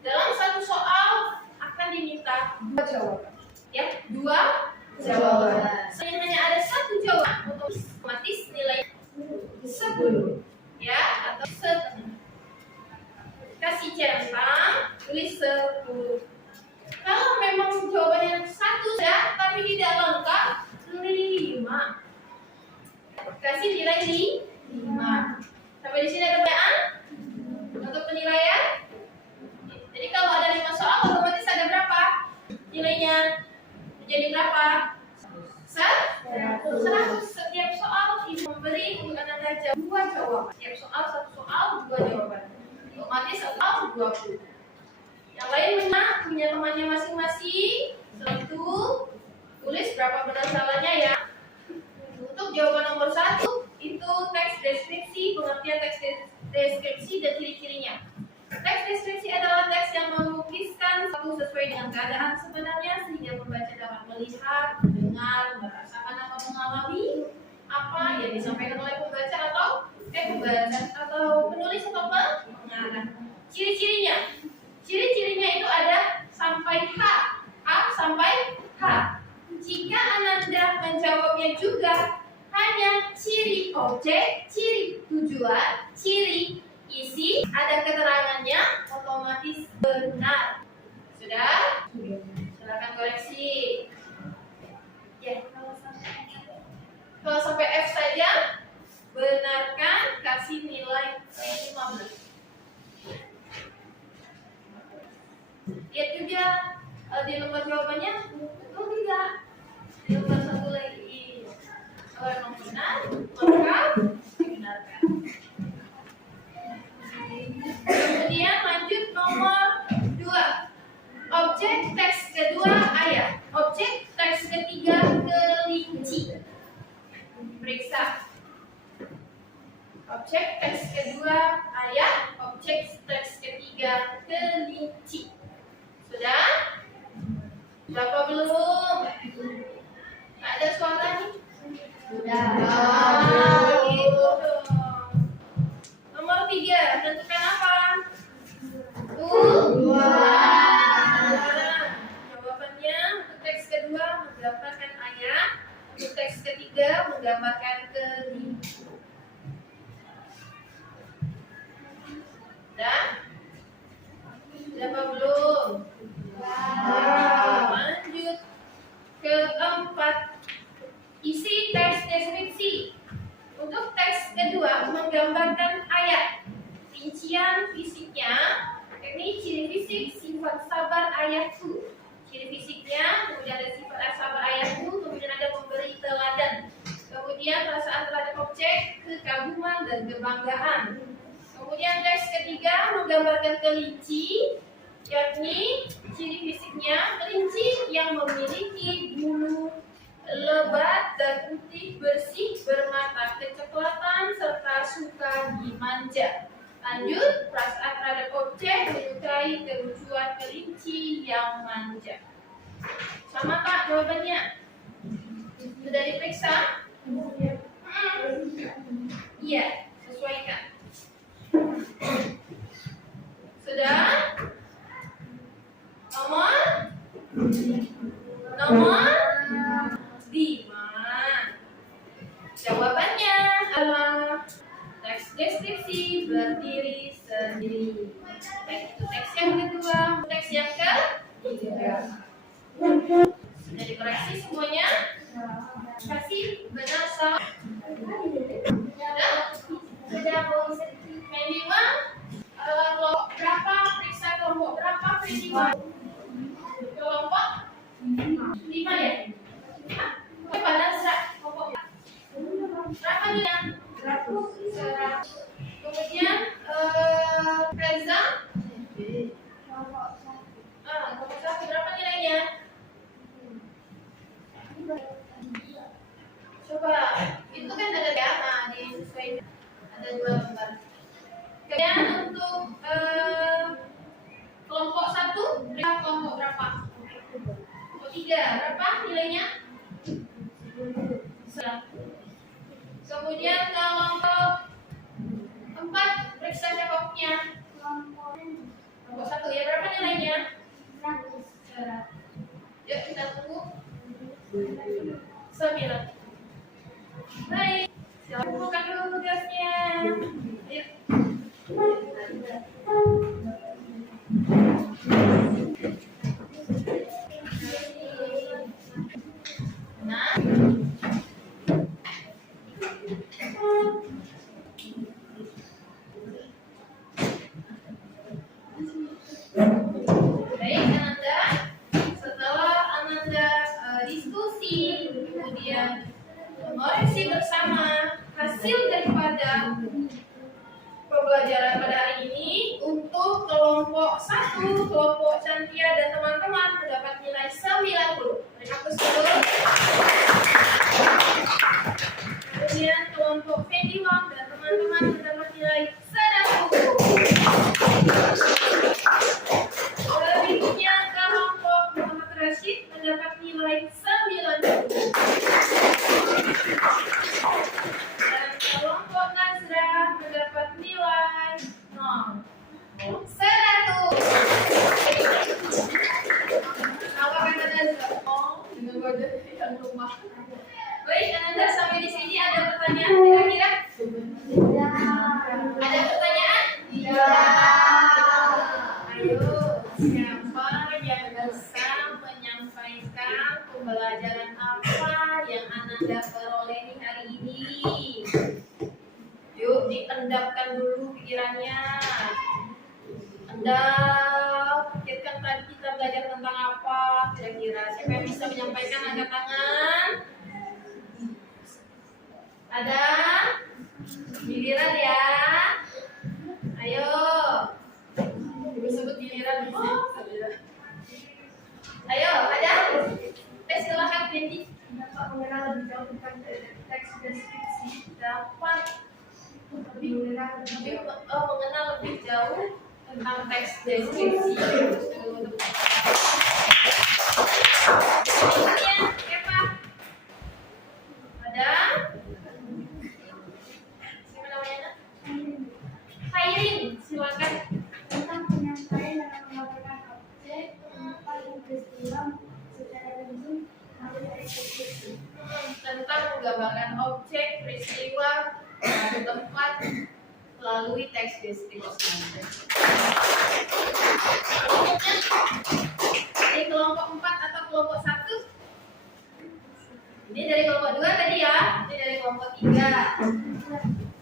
Dalam satu soal akan diminta 2 jawaban. Ya, 2 jawaban. Hanya ada 1 jawaban, otomatis nilai 10. Ya, atau setengah. Kasih centang, tulis 10. Kalau memang jawabannya 1 ya, tapi tidak lengkap, tulis 5. Kasih nilai 5. Sampai di sini ada pertanyaan untuk penilaian. Jadi kalau ada 5 soal, otomatis ada berapa nilainya? Jadi berapa? 100. Setiap soal ibu memberi untuk anak jawab 2 jawaban. Setiap soal 1 soal 2 jawaban. Otomatis soal 20. Yang lain punya temannya masing-masing. Setelah itu tulis berapa benar salahnya ya. Untuk jawaban nomor 1 itu teks deskripsi, pengertian teks deskripsi dan ciri-cirinya. Teks deskripsi adalah teks yang melukiskan satu sesuai dengan keadaan sebenarnya sehingga pembaca dapat melihat, mendengar, merasakan atau mengalami apa yang disampaikan oleh pembaca atau penulis atau pengarang. Ciri-cirinya itu ada sampai H. A sampai H. Jika Ananda menjawabnya juga hanya ciri objek, ciri tujuan, ciri isi, ada keterangannya, otomatis benar. Lihat juga di lembar jawabannya betul tidak? Di lembar satu lagi nominal, lengkap, dibenarkan. Kemudian lanjut nomor 2. Objek teks kedua ayat. Objek teks ketiga kelinci. Periksa. Objek teks kedua ayat. Objek teks ketiga kelinci. Sudah? Berapa belum? Ada suara nih? Sudah. Gitu dong. Nomor 3, tentukan apa? Dua. Jawabannya untuk teks kedua menggambarkan ayat, untuk teks ketiga menggambarkan kelinci. Sudah? Berapa belum? Lanjut. Keempat, isi teks deskripsi. Untuk teks kedua menggambarkan ayat. Rincian fisiknya, ini ciri fisik sifat sabar ayatku. Ciri fisiknya, kemudian ada sifat sabar ayatku, kemudian ada memberi teladan. Kemudian perasaan terhadap objek, kekaguman dan kebanggaan. Kemudian teks ketiga menggambarkan kelinci, yakni ciri fisiknya kelinci yang memiliki bulu lebat dan putih bersih bermata kecoklatan serta suka dimanja. Lanjut, perasaan terhadap objek menyukai kelucuan kelinci yang manja. Sama Pak jawabannya? Sudah diperiksa? Iya, sesuaikan. Sudah? Nomor 5. Jawabannya adalah teks deskripsi berdiri sendiri. Baik itu teks yang kedua, teks yang ketiga. Sudah dikoreksi semuanya? Kasih benar salah. Sudah minimal kelompok berapa? Periksa kelompok berapa minimal? Kelompok 5 ya? Oke, pada kelompok berapa nih yang 100? Kemudian Reza kelompok 1 berapa nilainya? Coba itu kan ada data disesuaikan, ada 2 lembar. Kemudian untuk kelompok 1 kelompok berapa? Kelompok 3 berapa nilainya? 100. Kemudian kelompok 4 periksa cekoknya. Kelompok 1 ya berapa nilainya? 100. Yuk kita tunggu 9. Baik, silakan dulu tugasnya. Ayo. Nah. Baik, Ananda. Setelah Ananda diskusi, kemudian mengoreksi bersama hasil daripada pembelajaran pada hari ini, untuk kelompok 1, kelompok Cantia dan teman-teman mendapat nilai 90. Terima kasih dulu. Kemudian kelompok Fendi Wang dan teman-teman mendapat nilai 100. Berikutnya kelompok Muhammad Rashid mendapat nilai 90. Dan kelompok Nazra mendapat nilai 0. 100. Apa kata Nazra? Dengan wajah yang rumah. Baik, Ananda, sampai di sini ada pertanyaan kira-kira? Ada pertanyaan? Ayo, siapa yang bisa menyampaikan pembelajaran apa yang Ananda peroleh hari ini? Yuk, diendapkan dulu pikirannya. Anda pikirkan tadi giliran. Siapa yang bisa menyampaikan angkat tangan? Ada? Giliran ya. Ayo. Ibu sebut giliran. Ayo, ada? Silakan Dendi. Dapat mengenal lebih jauh tentang teks deskripsi. Dapat mengenal lebih jauh tentang teks deskripsi. Berikutnya, siapa? Ada? Siapa namanya? Khairin, silakan. Tentang penyampaian dan menggambarkan objek paling peristiwa secara langsung melalui teks deskripsi. Tentang menggambarkan objek, peristiwa, tempat melalui teks deskripsi. Dari kelompok 4 atau kelompok 1? Ini dari kelompok 2 tadi ya. Ini dari kelompok 3.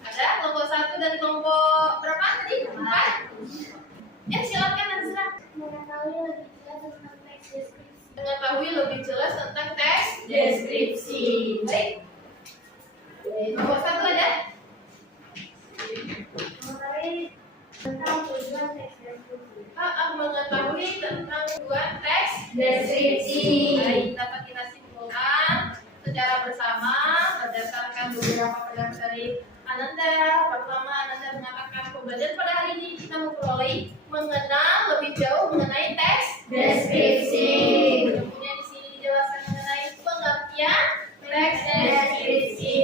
Ada kelompok 1 dan kelompok berapa tadi? 4. Ya, silakan Azra. Mengetahui lebih jelas tentang teks Mengetahui lebih jelas tentang teks deskripsi. deskripsi. Baik. Kelompok 1 ada? Mengetahui tentang tujuan teks deskripsi. Mengetahui tentang tujuan teks Deskripsi. Baik, dapat kita simpulkan secara bersama berdasarkan beberapa pendapat dari Ananda. Pertama, Ananda mengatakan pembelajaran pada hari ini kita memperoleh mengenal lebih jauh mengenai teks Deskripsi. Kemudian di sini dijelaskan mengenai pengertian teks deskripsi.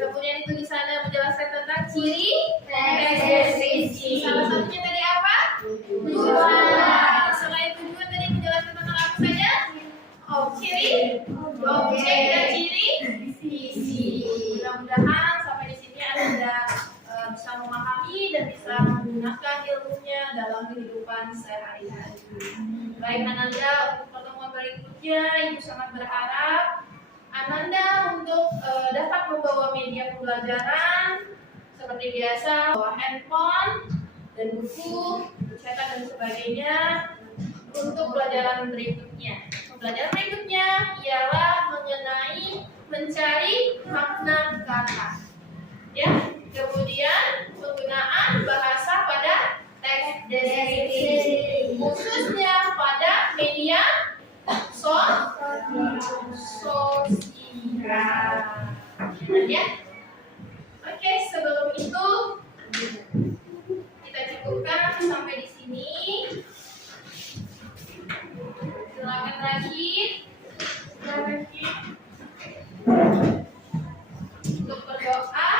Kemudian itu di sana menjelaskan tentang ciri Teks deskripsi. Salah satunya tadi apa? Tujuan. Selain tujuan tadi menjelaskan tentang apa saja? Ciri, objek dan ciri visi. Mudah-mudahan sampai di sini Anda bisa memahami dan bisa menggunakan ilmunya dalam kehidupan sehari-hari. Baik Ananda, untuk pertemuan berikutnya Ibu sangat berharap Ananda untuk dapat membawa media pembelajaran seperti biasa, bawa handphone dan buku, cetak dan sebagainya untuk pelajaran berikutnya. Pelajaran berikutnya ialah mengenai mencari makna kata. Ya, kemudian penggunaan bahasa pada teks deskripsi, khususnya pada media sosial. Ya. Oke, sebelum itu kita cukupkan sampai di sini. Silakan lagi. Untuk berdoa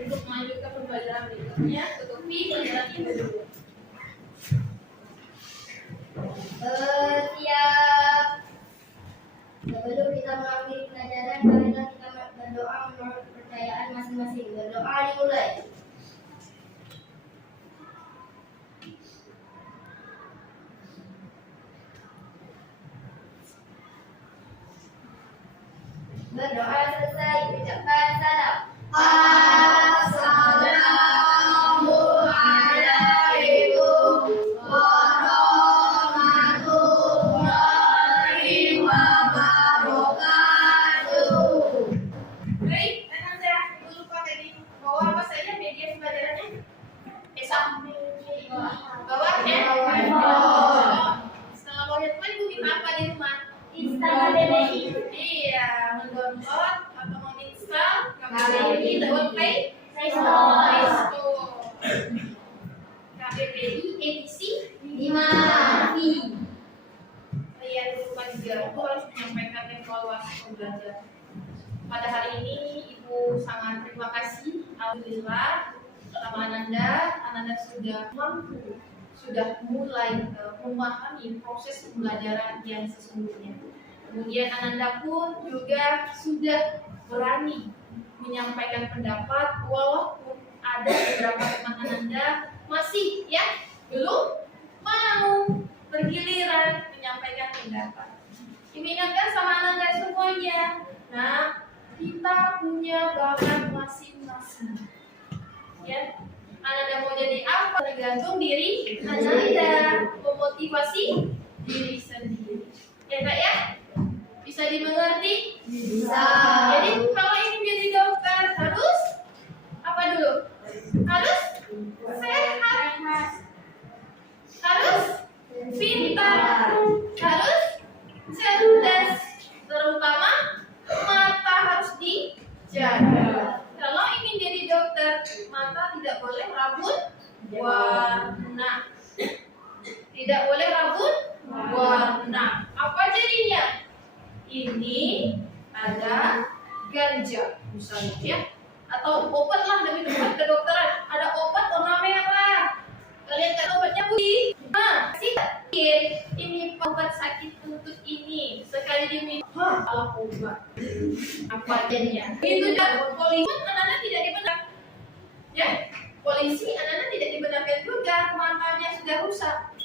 untuk melanjutkan pembelajaran berikutnya, tutupi pelajaran ini dulu. Siap. Sebelum kita mengakhiri pelajaran, marilah kita berdoa menurut kepercayaan masing-masing. Berdoa dimulai. Berdoa selesai, ucapkan salam. Assalamualaikum warahmatullahi wabarakatuh. Baik, Ananda, Ibu lupa tadi bawa apa saja media pembelajarannya? Bawa handphone. Setelah bawa handphone, Ibu minta apa di rumah? Instagram DBI. Iya, mendownload atau menginstal KBBI lewat Play Store. KBBI edisi 5i. Lihat lupa juga, Ibu harus menyampaikan evaluasi pembelajaran. Pada hari ini Ibu sangat terima kasih. Alhamdulillah, pertama Ananda sudah mampu, sudah mulai memahami proses pembelajaran yang sesungguhnya. Kemudian Ananda pun juga sudah berani menyampaikan pendapat walaupun ada beberapa teman Ananda masih belum mau bergiliran menyampaikan pendapat. Ingatkan sama Ananda semuanya. Nah, kita punya bakat masing-masing. Ya, Ananda mau jadi apa tergantung diri Ananda, memotivasi diri sendiri. Ya Kak ya? Bisa dimengerti? Bisa. Jadi kalau ingin jadi dokter harus apa dulu? Harus sehat, harus pintar, harus cerdas, terutama mata harus dijaga. Kalau ingin jadi dokter, mata tidak boleh rabun warna. Tidak boleh rabun warna. Apa jadinya? Ini ada ganja misalnya ya, atau obat lah demi tempat kedokteran. Ada obat warna merah. Kalian kan obatnya putih. Nah, sakit. Ini obat sakit untuk ini. Sekali diminum, salah obat. Apa jadinya? Itu juga polisi anak-anak tidak dibenar. Ya, polisi anak-anak tidak dibenarkan juga. Matanya sudah rusak.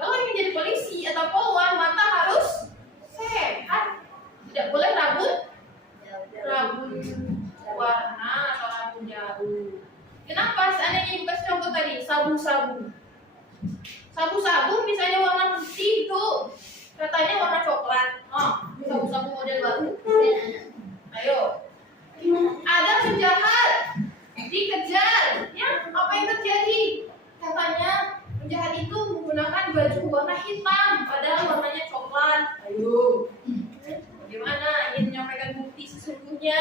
Kalau ingin jadi polisi atau polwan, mata harus sehat. Tidak boleh rabun warna atau rabun jauh. Kenapa? Seandainya dikasih contoh tadi, sabu-sabu. Sabu-sabu misalnya warna putih itu, katanya warna coklat. Oh, sabu-sabu model baru. Ayo. Ada penjahat, dikejar. Ya, apa yang terjadi? Katanya penjahat itu menggunakan baju warna hitam, padahal warnanya coklat. Ayo. Bagaimana ingin menyampaikan bukti sesungguhnya?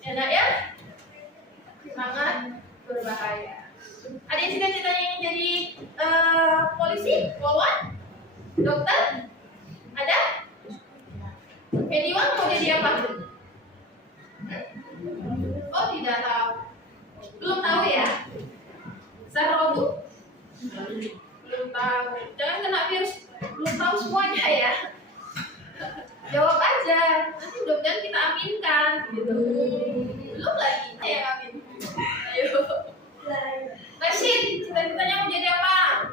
Ya, nak ya? Sangat berbahaya. Ada yang cita-citanya ingin jadi polisi, polwan, dokter? Ada? Anyone mau jadi apa? Oh, tidak tahu. Belum tahu ya? Zahrobu? Belum tahu. Jangan kena virus. Belum tahu semuanya ya. Jawab aja. Nanti mudah-mudahan kita aminkan. Gitu. Belum lagi. Saya amin. Ayo. Rashid, cita-citanya mau jadi apa?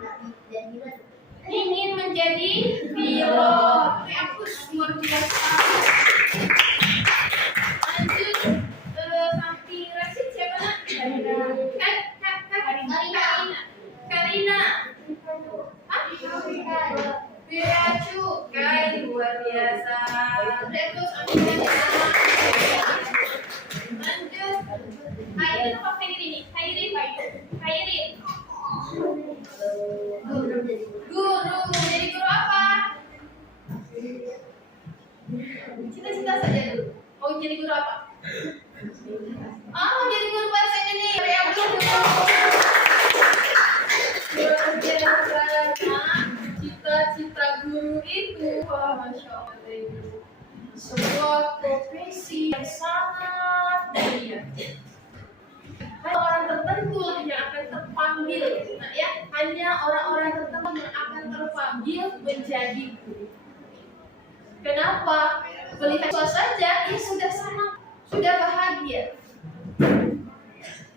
Ingin menjadi pilot. Aku luar biasa. Lanjut. Sampai Rashid siapa nak? Karina. Hah? Bea cukai luar biasa. Terus ambil lanjut. Hairin apa Hairin? Hairin. Guru. Jadi guru apa? Cita-cita saja dulu. Mau jadi guru apa? Mau jadi guru bahasa Indonesia. Ya belum. Cita-cita guru itu, masya Allah, sebuah profesi yang sangat mulia. Hanya orang tertentu yang akan terpanggil, nah ya, hanya orang-orang tertentu yang akan terpanggil menjadi guru. Kenapa? Melihat saja, ia sudah senang, sudah bahagia.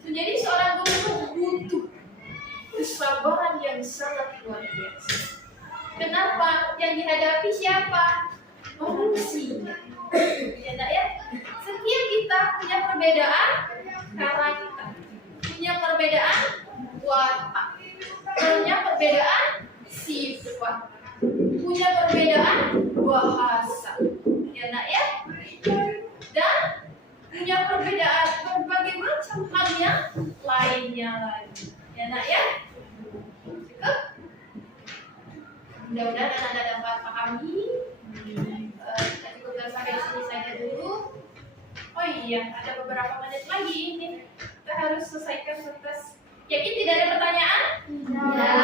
Menjadi seorang guru butuh kesabaran yang sangat luar biasa. Kenapa? Yang dihadapi siapa? Manusia. Ya, ya? Setiap kita punya perbedaan karakter, punya perbedaan watak, punya perbedaan sifat, punya perbedaan bahasa. Ya, nak ya? Dan punya perbedaan berbagai macam hal yang lainnya lagi. Ya, nak ya? Cukup? Mudah-mudahan Anda dapat pahami. Kita cukupkan sampai di sini saja dulu. Oh iya, ada beberapa menit lagi ini. Kita harus selesaikan tes. Yakin tidak ada pertanyaan? Ya.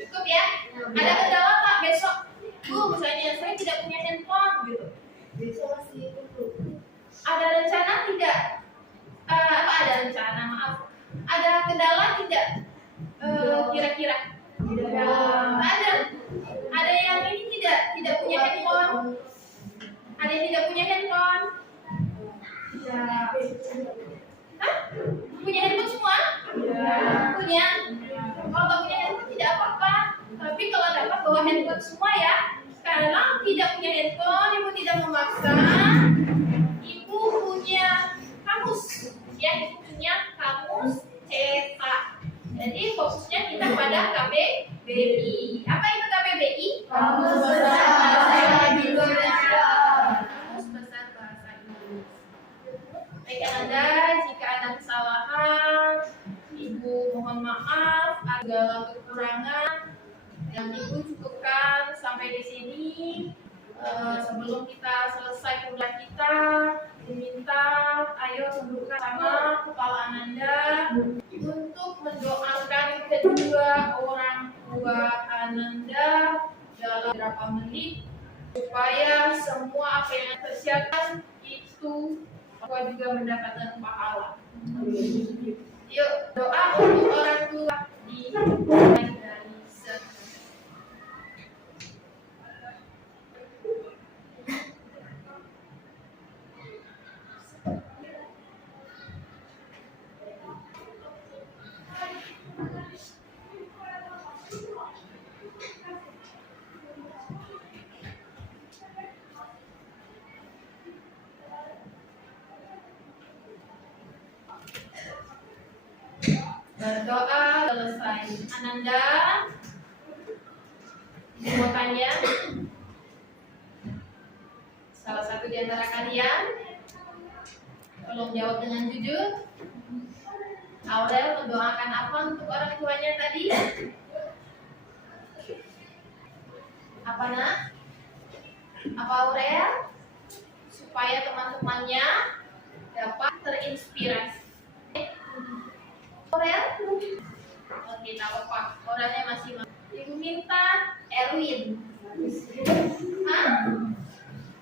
Cukup ya? Ada kendala tak besok? Bu, misalnya saya tidak punya handphone gitu. Besok masih dulu. Ada rencana tidak? Ada rencana, maaf. Ada kendala tidak? Kira-kira? Ada yang ini tidak punya handphone. Ada yang tidak punya handphone? Hah? Punya handphone semua? Punya? Kalau nggak punya handphone tidak apa-apa. Tapi kalau dapat bawa handphone semua ya. Karena tidak punya handphone, ibu tidak memaksa. Ibu punya kamus, ya, ibu punya kamus cetak. Jadi fokusnya kita pada KBBI. Apa itu KBBI? Kamus Besar Sebelum kita selesai kuliah kita, diminta ayo tundukkan sama kepala Ananda untuk mendoakan kedua orang tua Ananda dalam beberapa menit supaya semua apa yang tersiapkan itu aku juga mendapatkan pahala. Yuk doa untuk orang tua di dari sekarang. Berdoa selesai. Ananda, mau tanya? Salah satu di antara kalian, tolong jawab dengan jujur. Aurel mendoakan apa untuk orang tuanya tadi? Apa nak? Apa Aurel? Supaya teman-temannya dapat terinspirasi. Aurel? Oke, tak apa. Aurelnya masih. Ibu minta Erwin. Hah?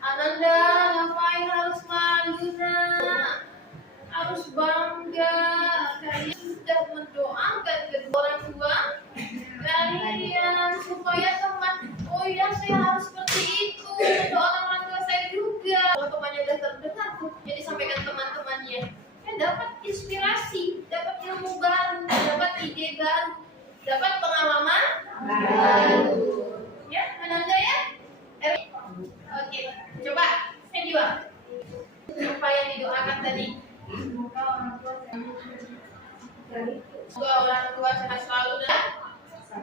Ananda, ngapain harus malu nak? Harus bangga. Kalian sudah mendoakan kedua orang tua kalian supaya teman. Oh iya, saya harus seperti itu. Mendoakan orang tua saya juga. Kalau temannya sudah terdengar, jadi sampaikan teman-temannya. Kan dapat inspirasi, dapat ilmu baru, dapat ide baru, dapat pengalaman baru. Ya, Ananda ya? Oke, coba saya juga. Apa yang didoakan tadi? Semoga orang tua sehat selalu dan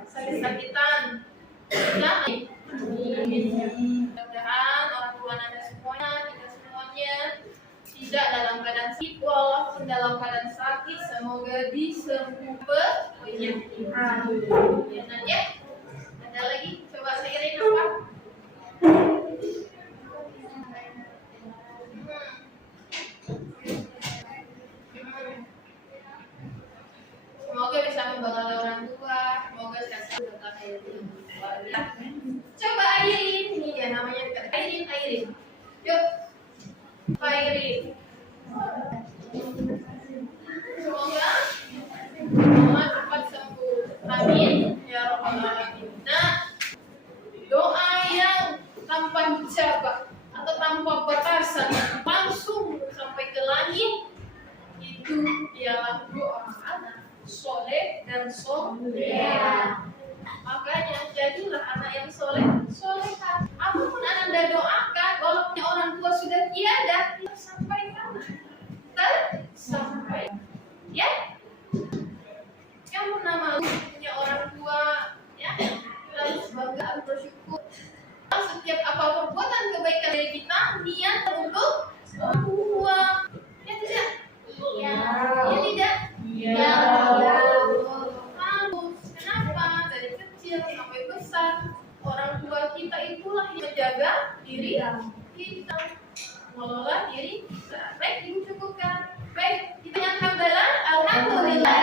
sakit-sakitan. Mudah-mudahan orang tua Anda semuanya, kita semuanya tidak dalam keadaan sakit, walaupun dalam keadaan sakit, semoga disembuhkan penyakit. Ya, Nadia? Ada lagi? Coba seiring apa? Semoga bisa membangun orang tua, semoga sehat tetap Coba Airin, ini dia namanya Airin. Yuk, Airin. Semoga mama cepat sembuh. Amin ya rabbal alamin. Nah, doa yang tanpa hijabah atau tanpa batasan langsung sampai ke langit itu ialah doa anak soleh dan soleha. Makanya jadilah anak yang soleh, soleha. Apapun Ananda doakan, walaupun orang tua sudah tiada, sampaikan, tersampaikan. Ya, kamu nama punya orang tua, ya, harus bangga, harus bersyukur. Setiap apa perbuatan kebaikan dari kita, niat untuk orang tua. Ya tidak? Iya. Ya tidak? Iya. Kenapa? Dari kecil sampai besar, orang tua kita itulah yang menjaga diri kita, mengelola diri kita. Baik, Ibu cukupkan. Baik, kita yang hamdalah. Alhamdulillah.